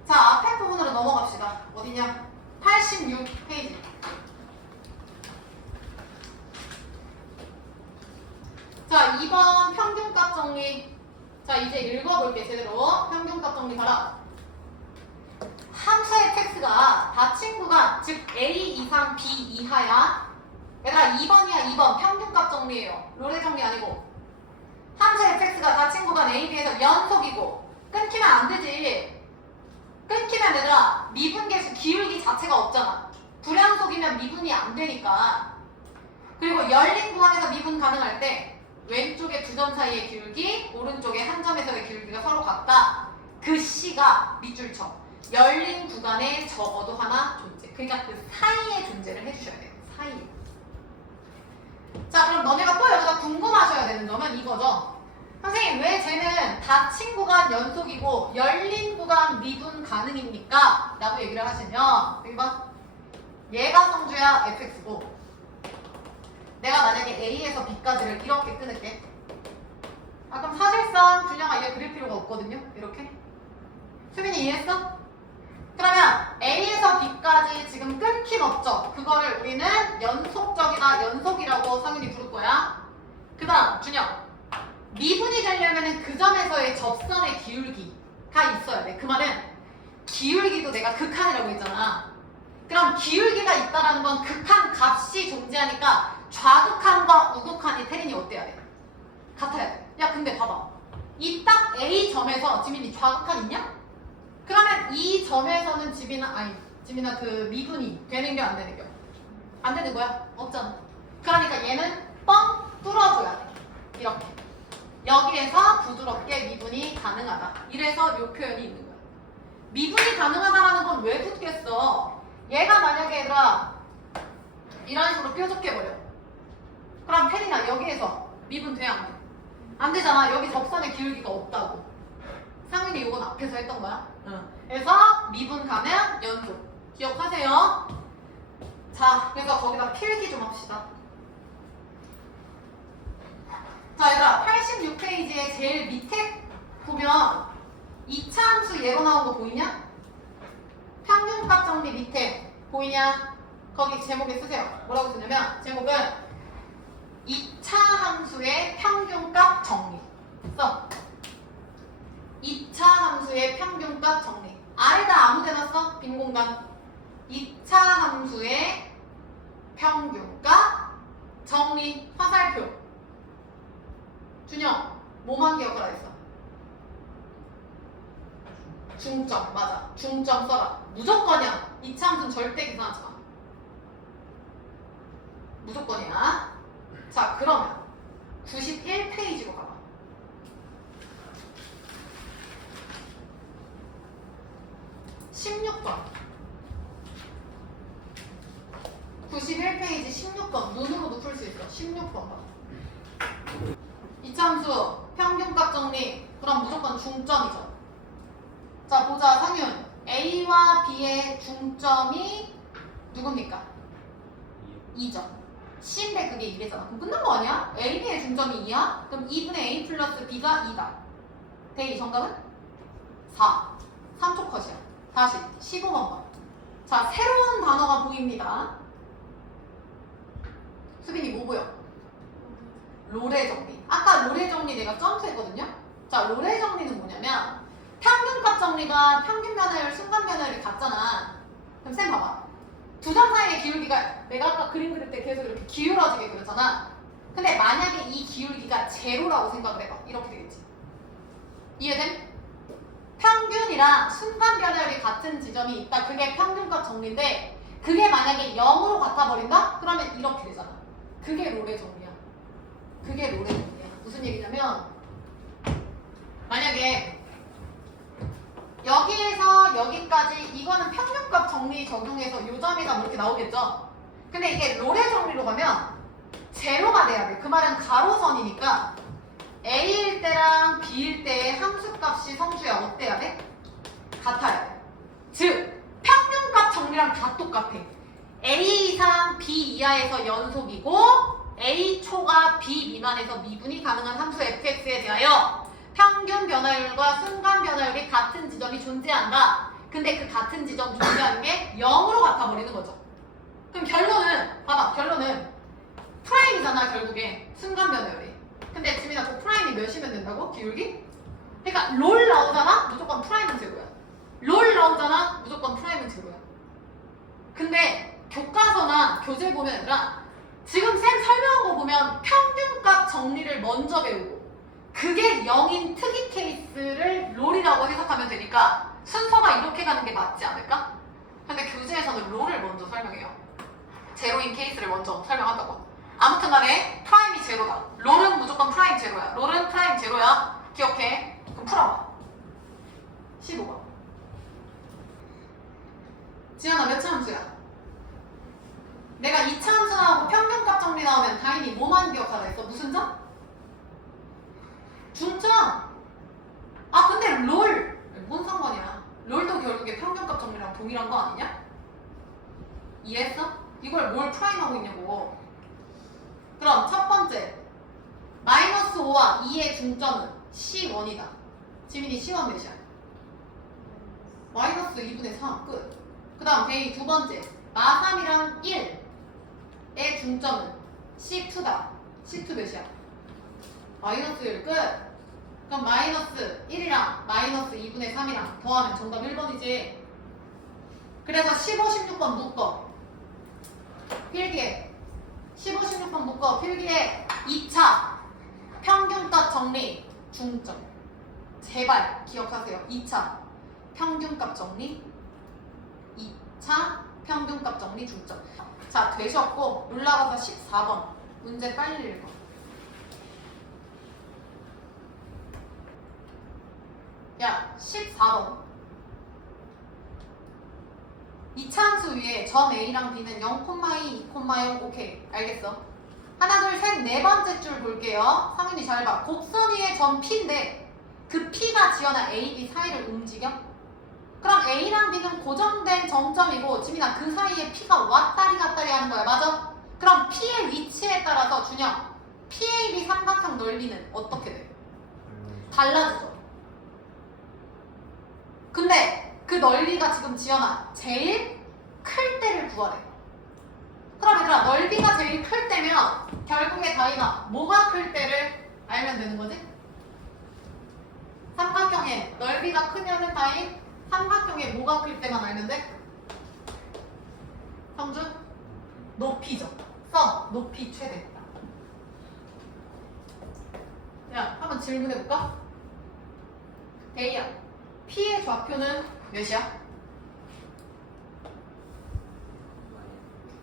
자, 앞에 부분으로 넘어갑시다. 어디냐? 86페이지. 자, 2번 평균값 정리. 자, 이제 읽어볼게, 제대로. 평균값 정리 봐라. 함수의 fx가 닫힌 구간, 즉 a 이상 b 이하야. 얘들아 2번이야 2번 평균값 정리예요. 롤의 정리 아니고. 함수의 fx가 닫힌 구간 a, b에서 연속이고 끊기면 안 되지. 끊기면 얘들아 미분계수 기울기 자체가 없잖아. 불연속이면 미분이 안 되니까. 그리고 열린 구간에서 미분 가능할 때 왼쪽에 2점 사이의 기울기, 오른쪽에 한 점에서의 기울기가 서로 같다. 그 C가 밑줄 쳐. 열린 구간에 적어도 하나 존재. 그러니까 그 사이에 존재를 해주셔야 돼요. 사이에. 자, 그럼 너네가 또 여기서 궁금하셔야 되는 점은 이거죠. 선생님, 왜 쟤는 닫힌 구간 연속이고 열린 구간 미분 가능입니까? 라고 얘기를 하시면 여기 봐. 얘가 성주야 fx고 내가 만약에 A에서 B까지를 이렇게 끊을게. 아, 그럼 사실상 준영아 이게 그릴 필요가 없거든요. 이렇게. 수빈이 이해했어? 그러면 A에서 B까지 지금 끊김 없죠? 그거를 우리는 연속적이나 연속이라고 상윤이 부를 거야. 그 다음 준영. 미분이 되려면 그 점에서의 접선의 기울기가 있어야 돼. 그 말은 기울기도 내가 극한이라고 했잖아. 그럼 기울기가 있다라는 건 극한 값이 존재하니까 좌극한과 우극한이 태린이 어때야 돼? 같아야 돼. 야 근데 봐봐. 이 딱 A 점에서 지민이 좌극한 있냐? 그러면 이 점에서는 지민아 그 미분이 되는 게 안 되는 게? 안 되는 거야? 없잖아. 그러니까 얘는 뻥 뚫어줘야 돼. 이렇게. 여기에서 부드럽게 미분이 가능하다. 이래서 이 표현이 있는 거야. 미분이 가능하다라는 건 왜 붙겠어? 얘가 만약에 얘들아 이런 식으로 뾰족해버려. 그럼 태린아 여기에서 미분 돼? 안 돼? 안 되잖아. 여기 접선의 기울기가 없다고. 상윤이 이건 앞에서 했던 거야. 그래서 미분 가면 연속. 기억하세요? 자, 그래서 거기다 필기 좀 합시다. 자, 얘들아 86페이지에 제일 밑에 보면 2차 함수 예로 나온 거 보이냐? 평균값 정리 밑에 보이냐? 거기 제목에 쓰세요. 뭐라고 쓰냐면 제목은 2차 함수의 평균값 정리. 써. 2차 함수의 평균값 정리. 아래다 아무데나 써. 빈 공간. 2차 함수의 평균값 정리. 화살표. 준영, 뭐만 기억하라 했어? 중점. 맞아. 중점 써라. 무조건이야. 2차 함수는 절대 계산하지 마. 무조건이야. 자, 그러면 91페이지로 가봐. (16번) 91페이지 16번 눈으로도 풀 수 있어. 16번 봐. 이참수 평균값 정리. 그럼 무조건 중점이죠. 자, 보자. 상윤, A와 B의 중점이 누굽니까? 2점. C인데 그게 2래잖아. 그럼 끝난 거 아니야? A, B의 중점이 2야? 그럼 2분의 A 플러스 B가 2다. 대이 정답은? 4. 3초 컷이야. 다시 15번 봐. 자, 새로운 단어가 보입니다. 수빈이 뭐 보여? 로레 정리. 아까 로레 정리 내가 점수했거든요? 자, 로레 정리는 뭐냐면 평균값 정리가 평균 변화율, 순간 변화율이 같잖아. 그럼 쌤 봐봐. 두 점 사이의 기울기가 내가 아까 그림 그릴 때 계속 이렇게 기울어지게 그렸잖아. 근데 만약에 이 기울기가 제로라고 생각을 해봐. 이렇게 되겠지. 이해됨? 평균이랑 순간 변화율이 같은 지점이 있다. 그게 평균값 정리인데 그게 만약에 0으로 같아버린다? 그러면 이렇게 되잖아. 그게 로레 정리야. 그게 로레 정리야. 무슨 얘기냐면 만약에 여기에서 여기까지 이거는 평균값 정리 적용해서 요점이다 뭐 이렇게 나오겠죠? 근데 이게 로레 정리로 가면 제로가 돼야 돼. 그 말은 가로선이니까 A일 때랑 B일 때의 함수값이 성주야 어때야 돼? 같아야 돼. 즉 평균값 정리랑 다 똑같아. A 이상 B 이하에서 연속이고 A 초가 B 미만에서 미분이 가능한 함수 fx에 대하여 평균 변화율과 순간 변화율이 같은 지점이 존재한다. 근데 그 같은 지점 존재하는 게 0으로 같아버리는 거죠. 그럼 결론은 봐봐. 결론은 프라임이잖아 결국에 순간 변화율이. 근데 지민아 그 프라임이 몇이면 된다고? 기울기? 그러니까 롤 나오잖아? 무조건 프라임은 제로야. 롤 나오잖아? 무조건 프라임은 제로야. 근데 교과서나 교재 보면 얘들아 지금 쌤 설명한 거 보면 평균값 정리를 먼저 배우고 그게 0인 특이 케이스를 롤이라고 해석하면 되니까 순서가 이렇게 가는 게 맞지 않을까? 근데 교재에서는 롤을 먼저 설명해요. 제로인 케이스를 먼저 설명한다고. 아무튼 간에 프라임이 제로다. 롤은 무조건 프라임 제로야. 롤은 프라임 제로야. 기억해. 그럼 풀어봐. 15번. 지연아 몇 차 함수야? 내가 2차 함수 나오고 평균값 정리 나오면 다인이 뭐만 기억하라 했어? 무슨 점? 중점! 아 근데 롤! 뭔 상관이야? 롤도 결국에 평균값 정리랑 동일한 거 아니냐? 이해했어? 이걸 뭘 프라임하고 있냐고. 그럼 첫 번째 마이너스 5와 2의 중점은 C1이다. 지민이 C1 몇이야? 마이너스 2분의 3 끝. 그 다음 데이 두 번째 마3이랑 1의 중점은 C2다. C2 몇이야? 마이너스 1 끝. 그럼 마이너스 1이랑 마이너스 2분의 3이랑 더하면 정답 1번이지. 그래서 15, 16번 묶어. 필기에 15, 16번 묶어. 필기에 2차 평균값 정리 중점. 제발 기억하세요. 2차 평균값 정리 2차 평균값 정리 중점. 자 되셨고 올라가서 14번 문제 빨리 읽어. 야 14번 2차 함수 위에 점 A랑 B는 0,2, 2,0 오케이 알겠어. 하나 둘 셋 네 번째 줄 볼게요. 상윤이 잘 봐. 곡선 위에 점 P인데 그 P가 지연아 A, B 사이를 움직여? 그럼 A랑 B는 고정된 정점이고 지민아 그 사이에 P가 왔다리 갔다리 하는 거야. 맞아? 그럼 P의 위치에 따라서 준영 PAB 삼각형 넓이는 어떻게 돼? 달라지죠. 근데 그 넓이가 지금 지연아 제일 클 때를 구하래. 그럼 얘들아 넓이가 제일 클 때면 결국에 다이나 뭐가 클 때를 알면 되는 거지? 삼각형의 넓이가 크면은 다이 삼각형의 뭐가 클 때만 알면 돼? 성주? 높이죠. 써. 높이 최대. 야 한번 질문해볼까? 데이야 P의 좌표는 몇이야?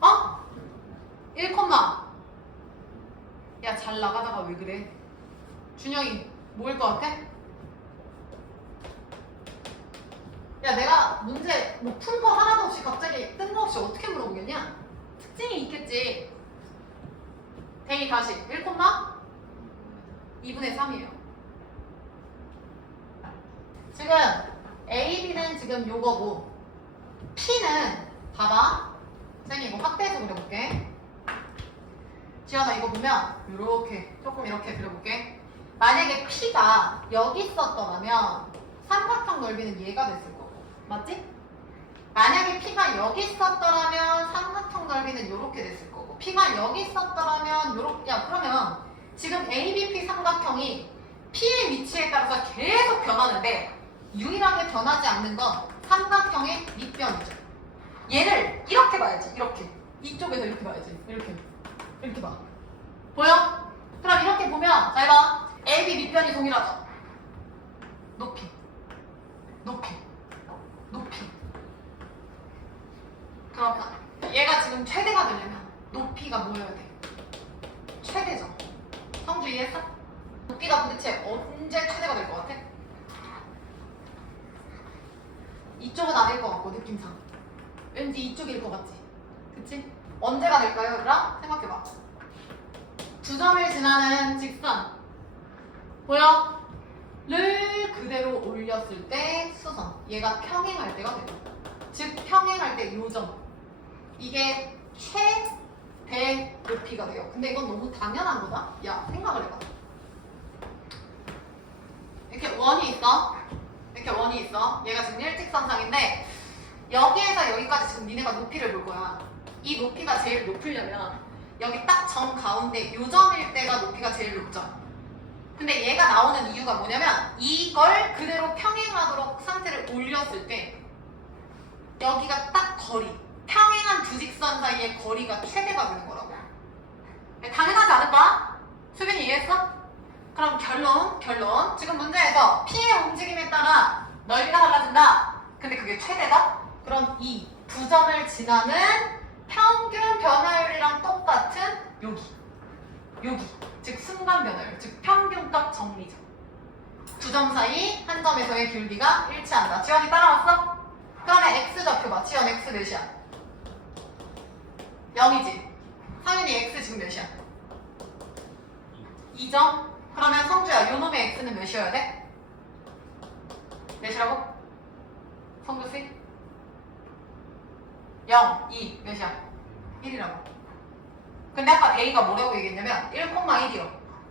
어? 1, 잘 나가다가 왜 그래? 준영이 뭐일 것 같아? 야 내가 문제 뭐 푼 거 하나도 없이 갑자기 뜬금없이 어떻게 물어보겠냐? 특징이 있겠지. 대이 다시 1, 2분의 3이에요. 지금 A, B는 지금 요거고 P는 봐봐. 쌤이 이거 확대해서 그려볼게. 지연아 이거 보면 요렇게 조금 이렇게 그려볼게. 만약에 P가 여기 있었더라면 삼각형 넓이는 얘가 됐을 거고 맞지? 만약에 P가 여기 있었더라면 삼각형 넓이는 요렇게 됐을 거고 P가 여기 있었더라면 요렇게. 야 그러면 지금 ABP 삼각형이 P의 위치에 따라서 계속 변하는데 유일하게 변하지 않는 건 삼각형의 밑변이죠. 얘를 이렇게 봐야지. 이렇게 이쪽에서 이렇게 봐야지. 이렇게 봐. 보여? 그럼 이렇게 보면 잘 봐. AB 밑변이 동일하죠. 높이 그러면 얘가 지금 최대가 되려면 높이가 뭐여야 돼? 최대죠. 성주 이해했어? 높이가 도대체 언제 최대가 될 것 같아? 이쪽은 아닐 것 같고 느낌상 왠지 이쪽일 것 같지? 그치? 언제가 될까요? 얘들아? 생각해봐. 두 점을 지나는 직선 보여? 를 그대로 올렸을 때 수선 얘가 평행할 때가 되고 즉 평행할 때 요점 이게 최대 높이가 돼요. 근데 이건 너무 당연한 거다? 야 생각을 해봐. 이렇게 원이 있어. 얘가 지금 일직선상인데 여기에서 여기까지 지금 니네가 높이를 볼 거야. 이 높이가 제일 높으려면 여기 딱 정 가운데 요점일 때가 높이가 제일 높죠. 근데 얘가 나오는 이유가 뭐냐면 이걸 그대로 평행하도록 상태를 올렸을 때 여기가 딱 거리 평행한 두 직선 사이의 거리가 최대가 되는 거라고. 당연하지 않을까? 수빈이 이해했어? 그럼 결론 지금 문제에서 P의 움직임에 따라 넓이가 달라진다. 근데 그게 최대다? 그럼 이 두 점을 지나는 평균 변화율이랑 똑같은 여기 즉 순간 변화율 즉 평균값 정리죠. 두 점 사이 한 점에서의 길이가 일치한다. 지원이 따라왔어? 그러면 X 적혀봐. 지원 X 몇이야? 0이지. 상윤이 X 지금 몇이야? 2점? 그러면 성주야 요놈의 X는 몇이어야 돼? 몇이라고? 성주씨? 0, 2 몇이야? 1이라고. 근데 아까 데이가 뭐라고 얘기했냐면 1,1이요.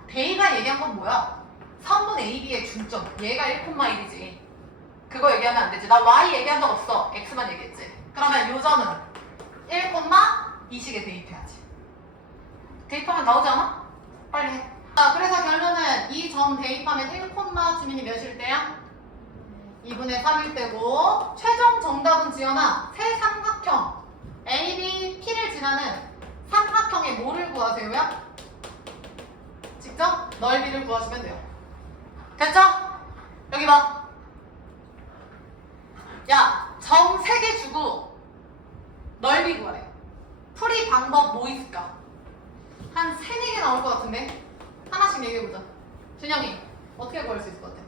데이가 얘기한 건 뭐야? 3분 AB의 중점 얘가 1,1이지. 그거 얘기하면 안 되지. 나 Y 얘기한 적 없어. X만 얘기했지. 그러면 요점은 1,2식에 대입해야지. 대입하면 나오지 않아? 빨리 해. 자, 그래서 결론은 이 점 대입하면 1, 지민이 몇일 때야? 2분의 3일 때고 최종 정답은 지연아 새 삼각형 AB, P를 지나는 삼각형의 뭐를 구하세요야? 직접 넓이를 구하시면 돼요. 됐죠? 여기 봐. 야, 점 3개 주고 넓이 구하래. 풀이 방법 뭐 있을까? 한 3, 4개 나올 것 같은데? 하나씩 얘기해보자. 준영이 어떻게 구할 수 있을 것 같아?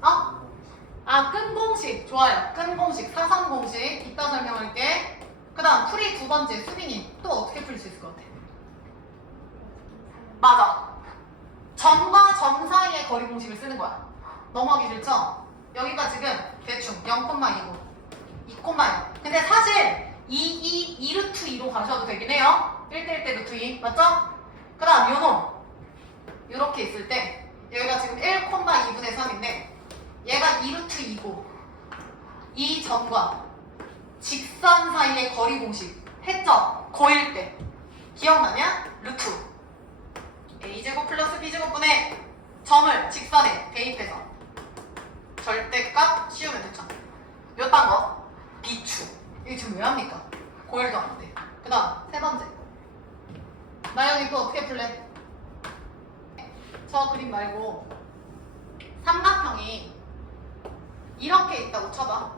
어? 아, 끈 공식. 좋아요. 끈 공식, 사선 공식. 이따 설명할게. 그 다음 풀이 두 번째. 수빈이 또 어떻게 풀 수 있을 것 같아? 맞아. 점과 점 사이의 거리 공식을 쓰는 거야. 넘어가기 싫죠? 여기가 지금 대충 0,2고 2,1. 근데 사실 2루트 2로 가셔도 되긴 해요. 1대1 때 루트 2. 맞죠? 그 다음 요놈. 요렇게 있을 때 여기가 지금 1,2분의 3인데 얘가 2루트 2고 이 점과 직선 사이의 거리 공식 했죠? 고일 때 기억나냐? 루트 a제곱 플러스 b제곱분의 점을 직선에 대입해서 절대값 씌우면 됐죠? 요딴 거 비추. 이거 지금 왜 합니까? 고일도 안 돼. 그 다음 세 번째 나영이 또 어떻게 풀래? 저 그림 말고 삼각형이 이렇게 있다고 쳐봐.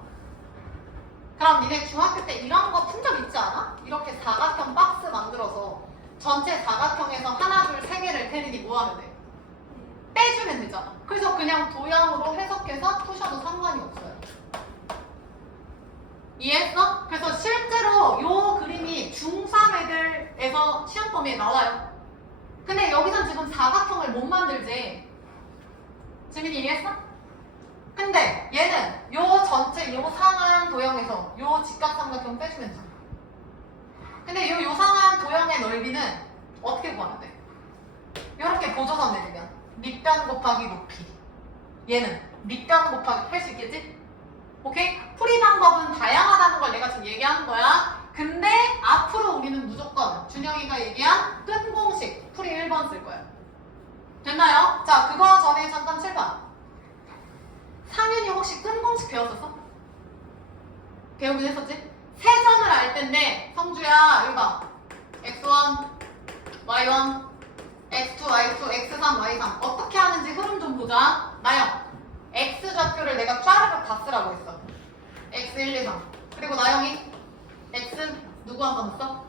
그럼 니네 중학교 때 이런 거 푼 적 있지 않아? 이렇게 사각형 박스 만들어서 전체 사각형에서 하나, 둘, 세 개를 태린이 뭐 하면 돼? 빼주면 되잖아. 그래서 그냥 도형으로 해석해서 푸셔도 상관이 없어요. 이해했어? 그래서 실제로 요 그림이 중3 애들에서 시험 범위에 나와요. 근데 여기선 지금 사각형을 못 만들지. 지민이 이해했어? 근데 얘는 요 전체 요 상한 도형에서 요 직각삼각형 빼주면 돼. 근데 요 상한 도형의 넓이는 어떻게 구하면 돼? 요렇게 보조선 내리면 밑변 곱하기 높이. 얘는 밑변 곱하기 할 수 있겠지? 오케이? 풀이 방법은 다양하다는 걸 내가 지금 얘기하는 거야. 근데 앞으로 우리는 무조건 준영이가 얘기한 끈 공식 풀이 1번 쓸 거야. 됐나요? 자, 그거 전에 잠깐 7번. 상윤이 혹시 끈 공식 배웠었어? 배우긴 했었지? 세 점을 알 텐데 성주야 여기 봐. x1, y1, x2, y2, x3, y3 어떻게 하는지 흐름 좀 보자. 나영 x좌표를 내가 쫘르륵 다 쓰라고 했어. x 1, 2, 3 그리고 나영이 x 누구 한 번 넣었어?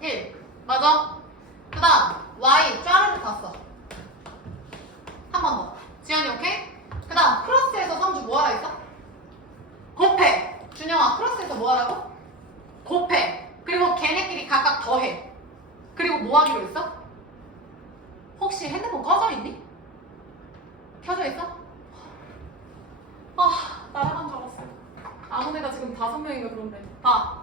1 맞아? 그 다음 y 쫘르륵 다 써. 한 번 더. 지연이 오케이? 그 다음 크로스에서 성주 뭐하라 했어? 곱해. 준영아 크로스에서 뭐하라고? 곱해. 그리고 걔네끼리 각각 더해. 그리고 뭐하기로 했어? 혹시 핸드폰 꺼져 있니? 켜져 있어? 아 날아간 줄 알았어. 아무 애가 지금 5명인가 그런데. 봐.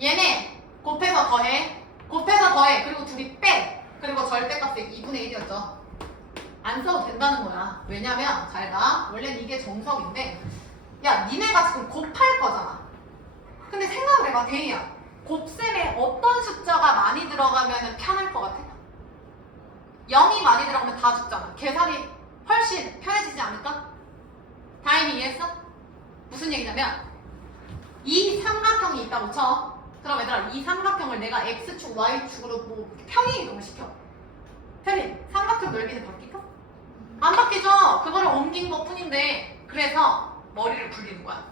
얘네 곱해서 더해. 곱해서 더해. 그리고 둘이 빼. 그리고 절대값이 2분의 1이었죠. 안 써도 된다는 거야. 왜냐면 잘 봐. 원래는 이게 정석인데 야 니네가 지금 곱할 거잖아. 근데 생각을 해봐. 대희야. 곱셈에 어떤 숫자가 많이 들어가면 편할 것 같아? 0이 많이 들어가면 다 죽잖아. 계산이 훨씬 편해지지 않을까? 다행히 이해했어? 무슨 얘기냐면 이 삼각형이 있다고 쳐. 그럼 얘들아 이 삼각형을 내가 X축, Y축으로 뭐 평행 이동을 시켜. 편해. 삼각형 넓이는 바뀔까? 안 바뀌죠. 그거를 옮긴 것 뿐인데 그래서 머리를 굴리는 거야.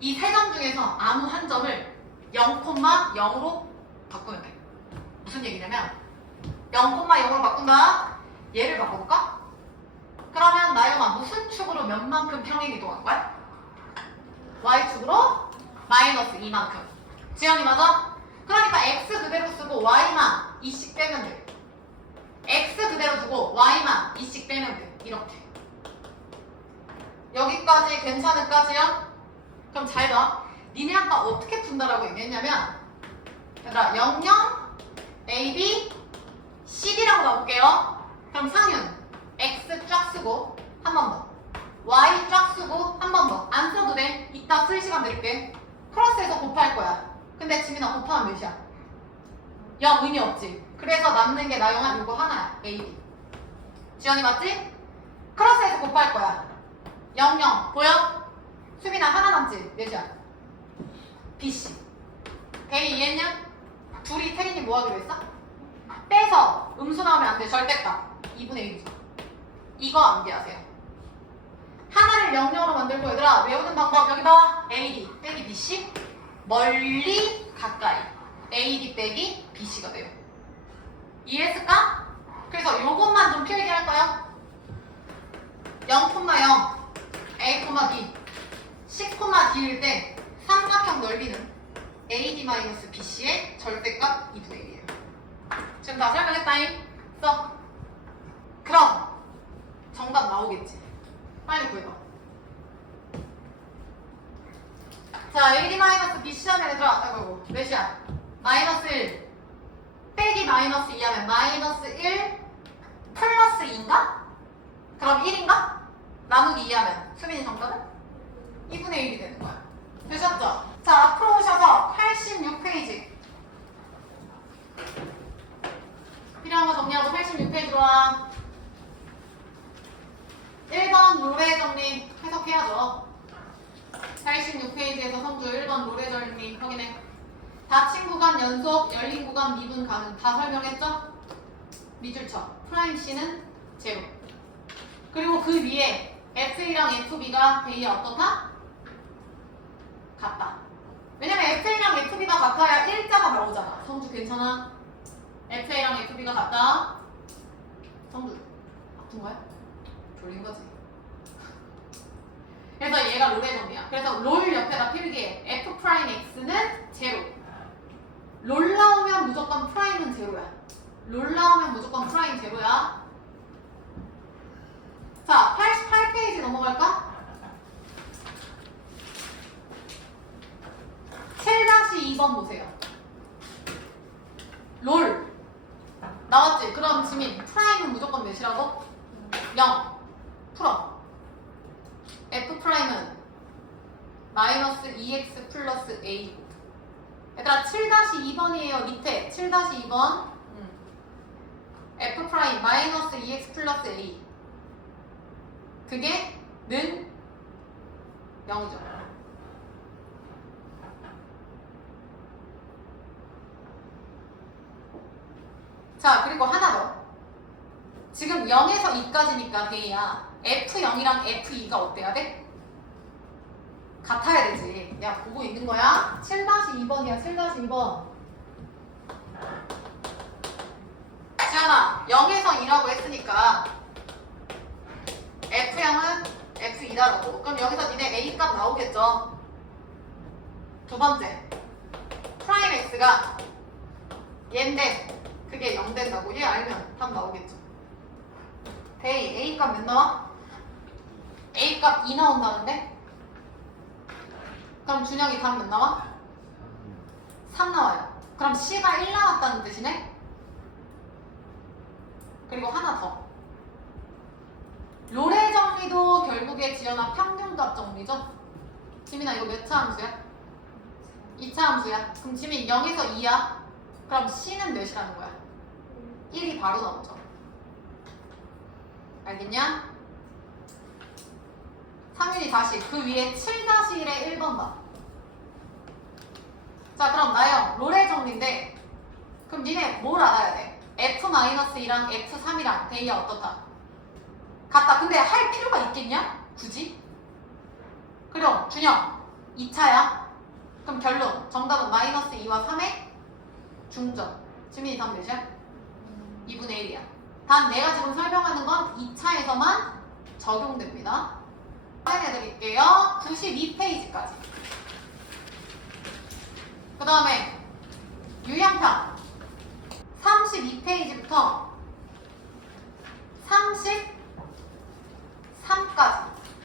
이 세 점 중에서 아무 한 점을 0,0으로 바꾸면 돼. 무슨 얘기냐면 0,0으로 바꾼다. 얘를 바꿔볼까? 그러면 나영아 무슨 축으로 몇만큼 평행 이동할 거야? Y축으로 마이너스 2만큼. 지연이 맞아? 그러니까 X 그대로 쓰고 Y만 2씩 빼면 돼. X 그대로 두고 Y만 2씩 빼면 돼. 이렇게. 여기까지 괜찮을까지요? 그럼 잘 봐. 니네 아까 어떻게 푼다라고 얘기했냐면 얘들아 0, 0, A, B, CD라고 나올게요. 그럼 상윤 X 쫙 쓰고 한 번 더 Y 쫙 쓰고 한 번 더. 안 써도 돼. 이따 쓸 시간 드릴게. 크로스해서 곱할 거야. 근데 지민아 곱하면 몇이야? 0 의미 없지. 그래서 남는 게 나영아 이거 하나야. A, B. 지연이 맞지? 크로스해서 곱할 거야. 0, 0 보여? 수빈아 하나 남지? 몇이야? BC. 대리 이해했냐? 둘이 태린이 뭐 하기로 했어? 빼서 음수 나오면 안 돼. 절대값 2분의 1이죠. 이거 암기하세요. 하나를 0,0으로 만들고 얘들아 외우는 방법 여기 봐. AD 빼기 BC 멀리 가까이 AD 빼기 BC가 돼요. 이해했을까? 그래서 요것만 좀 필기할까요? 0,0 A, B C, D일 때 삼각형 넓이는 AD-BC의 절대값 2분의 1이에요. 지금 다 설명했다잉? 써. 그럼 정답 나오겠지. 빨리 구해봐. 자, AD-BC 하면 얘들아 아이고 몇이야? 마이너스 1 빼기 마이너스 2 하면 마이너스 1 플러스 2인가? 그럼 1인가? 나누기 2 하면 수빈이 정답은? 2분의 1이 되는 거야. 되셨죠? 자, 앞으로 오셔서 86페이지 필요한 거 정리하고 86페이지로 와. 1번 노래 정리 해석해야죠. 86페이지에서 성주 1번 노래 정리 확인해. 닫힌 구간 연속, 열린 구간 미분 가능 다 설명했죠? 밑줄 쳐. 프라임 C는 제로. 그리고 그 위에 F1랑 FB가 대의에 어떻다? 같다. 왜냐면 F1랑 FB가 같아야 일자가 나오잖아. 성주 정도 괜찮아? FA랑 FB가 같다? 정도 아픈 거야? 졸린 거지. 그래서 얘가 롤의 정리야. 그래서 롤 옆에다 필기해. F'X는 제로. 롤 나오면 무조건 프라임은 제로야. 롤 나오면 무조건 프라임 제로야. 자, 88페이지 넘어갈까? 7-2번 보세요. 롤 나왔지? 그럼 지민 프라임은 무조건 몇이라고? 0 풀어. F'은 마이너스 2x 플러스 a고 얘들아 7-2번이에요. 밑에 7-2번 F' 마이너스 2x 플러스 a 그게 는 0이죠. 자, 그리고 하나 더. 지금 0에서 2까지니까 데이야. F0이랑 F2가 어때야 돼? 같아야 되지. 야, 보고 있는 거야? 7-2번이야, 7-2번. 지연아, 0에서 2라고 했으니까 F0은 F2다라고. 그럼 여기서 니네 A 값 나오겠죠? 두 번째. 프라임 X가 얘인데 그게 0 된다고. 얘 알면 답 나오겠죠? 데이 A 값 몇 나와? A 값 2 나온다는데? 그럼 준영이 답 몇 나와? 3 나와요. 그럼 C가 1 나왔다는 뜻이네? 그리고 하나 더. 롤의 정리도 결국에 지연아 평균값 정리죠? 지민아 이거 몇 차 함수야? 2차 함수야. 그럼 지민 0에서 2야. 그럼 C는 몇이라는 거야? 1이 바로 나오죠. 알겠냐? 상윤이 다시 그 위에 7-1에 1번 봐. 자, 그럼 나영 롤의 정리인데 그럼 니네 뭘 알아야 돼? F-2랑 F3이랑 데이야 어떻다? 같다. 근데 할 필요가 있겠냐? 굳이? 그럼 준영 2차야? 그럼 결론 정답은 마이너스 2와 3의 중점. 지민이 답 몇이야? 2분의 1이야. 단 내가 지금 설명하는 건 2차에서만 적용됩니다. 확인해드릴게요. 92페이지까지. 그 다음에 유형평